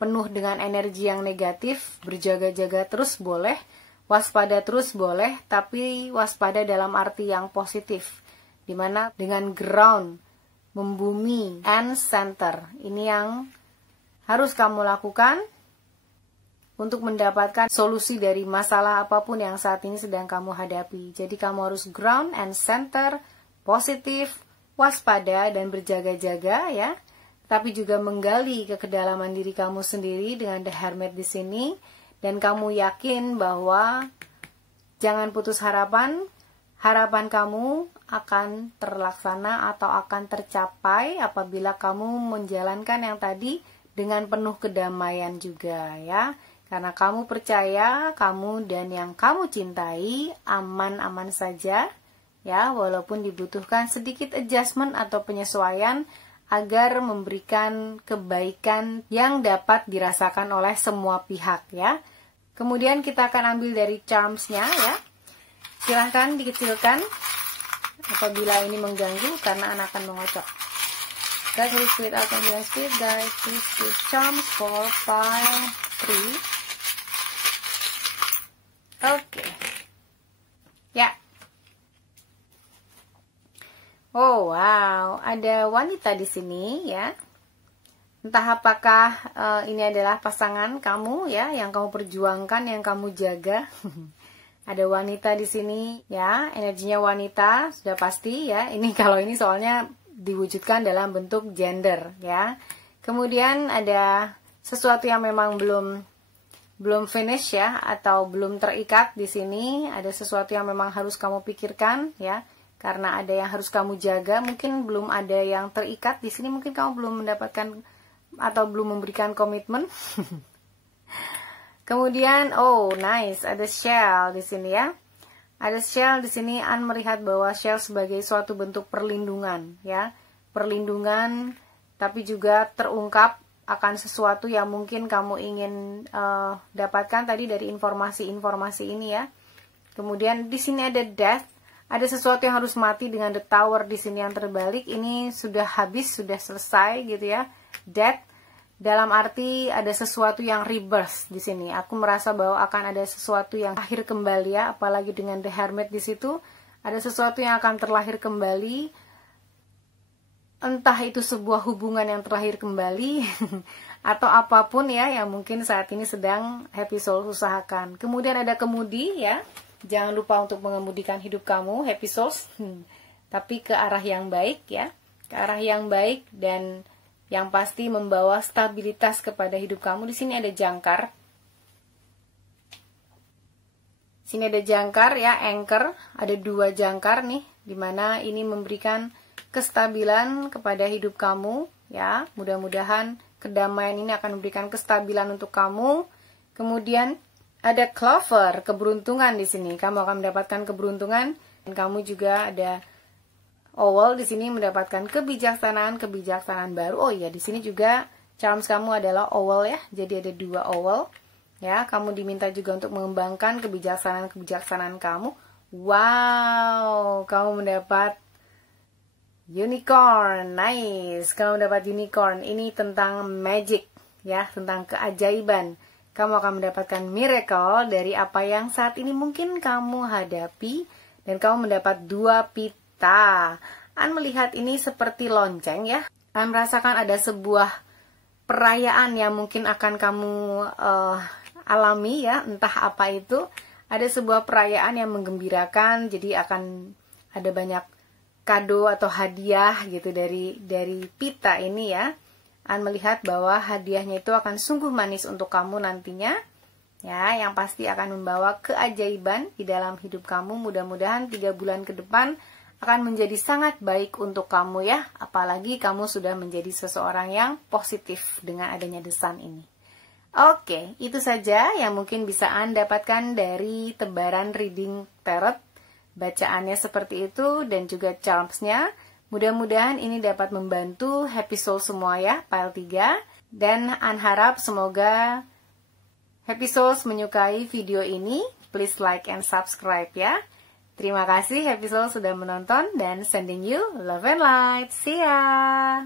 penuh dengan energi yang negatif. Berjaga-jaga terus boleh, waspada terus boleh, tapi waspada dalam arti yang positif, dimana dengan ground, membumi, and center. Ini yang harus kamu lakukan untuk mendapatkan solusi dari masalah apapun yang saat ini sedang kamu hadapi. Jadi kamu harus ground and center, positif, waspada, dan berjaga-jaga ya. Tapi juga menggali ke kedalaman diri kamu sendiri dengan The Hermit di sini. Dan kamu yakin bahwa jangan putus harapan, harapan kamu akan terlaksana atau akan tercapai apabila kamu menjalankan yang tadi dengan penuh kedamaian juga ya. Karena kamu percaya kamu dan yang kamu cintai aman-aman saja ya, walaupun dibutuhkan sedikit adjustment atau penyesuaian agar memberikan kebaikan yang dapat dirasakan oleh semua pihak ya. Kemudian kita akan ambil dari charms-nya ya. Silahkan dikecilkan apabila ini mengganggu karena anak akan mengocok. Guys, please split out and split. Guys, please split charms for pile 3. Oke. Ya. Oh wow, ada wanita di sini ya. Entah apakah ini adalah pasangan kamu ya, yang kamu perjuangkan, yang kamu jaga. Ada wanita di sini ya, energinya wanita sudah pasti ya. Ini kalau ini soalnya diwujudkan dalam bentuk gender ya. Kemudian ada sesuatu yang memang belum finish ya, atau belum terikat di sini. Ada sesuatu yang memang harus kamu pikirkan ya, karena ada yang harus kamu jaga. Mungkin belum ada yang terikat di sini, mungkin kamu belum mendapatkan atau belum memberikan komitmen. Kemudian, oh nice, ada shell di sini ya. Ada shell di sini, An melihat bahwa shell sebagai suatu bentuk perlindungan ya. Perlindungan, tapi juga terungkap akan sesuatu yang mungkin kamu ingin dapatkan tadi dari informasi-informasi ini ya. Kemudian di sini ada death, ada sesuatu yang harus mati dengan the tower di sini yang terbalik. Ini sudah habis, sudah selesai gitu ya. Death dalam arti ada sesuatu yang rebirth di sini. Aku merasa bahwa akan ada sesuatu yang lahir kembali ya, apalagi dengan the hermit di situ. Ada sesuatu yang akan terlahir kembali. Entah itu sebuah hubungan yang terlahir kembali atau apapun ya yang mungkin saat ini sedang Happy Souls usahakan. Kemudian ada kemudi ya. Jangan lupa untuk mengemudikan hidup kamu, Happy Souls. Tapi ke arah yang baik ya. Ke arah yang baik dan yang pasti membawa stabilitas kepada hidup kamu. Di sini ada jangkar. Sini ada jangkar ya, anchor. Ada 2 jangkar nih, dimana ini memberikan kestabilan kepada hidup kamu ya. Mudah-mudahan kedamaian ini akan memberikan kestabilan untuk kamu. Kemudian ada clover, keberuntungan di sini. Kamu akan mendapatkan keberuntungan, dan kamu juga ada owl di sini mendapatkan kebijaksanaan baru. Oh iya, di sini juga charms kamu adalah owl ya. Jadi ada 2 owl ya. Kamu diminta juga untuk mengembangkan kebijaksanaan kamu. Wow, kamu mendapat unicorn. Nice. Kamu mendapat unicorn. Ini tentang magic ya, tentang keajaiban. Kamu akan mendapatkan miracle dari apa yang saat ini mungkin kamu hadapi, dan kamu mendapat 2 pita. An melihat ini seperti lonceng ya. An merasakan ada sebuah perayaan yang mungkin akan kamu alami ya, entah apa itu. Ada sebuah perayaan yang menggembirakan, jadi akan ada banyak kado atau hadiah gitu dari pita ini ya. An melihat bahwa hadiahnya itu akan sungguh manis untuk kamu nantinya ya, yang pasti akan membawa keajaiban di dalam hidup kamu. Mudah-mudahan 3 bulan ke depan akan menjadi sangat baik untuk kamu ya, apalagi kamu sudah menjadi seseorang yang positif dengan adanya The Sun ini. Oke, itu saja yang mungkin bisa Anda dapatkan dari tebaran reading tarot. Bacaannya seperti itu dan juga charms-nya. Mudah-mudahan ini dapat membantu Happy Soul semua ya, pile 3. Dan An harap semoga Happy Souls menyukai video ini. Please like and subscribe ya. Terima kasih Happy Soul sudah menonton, dan sending you love and light. See ya!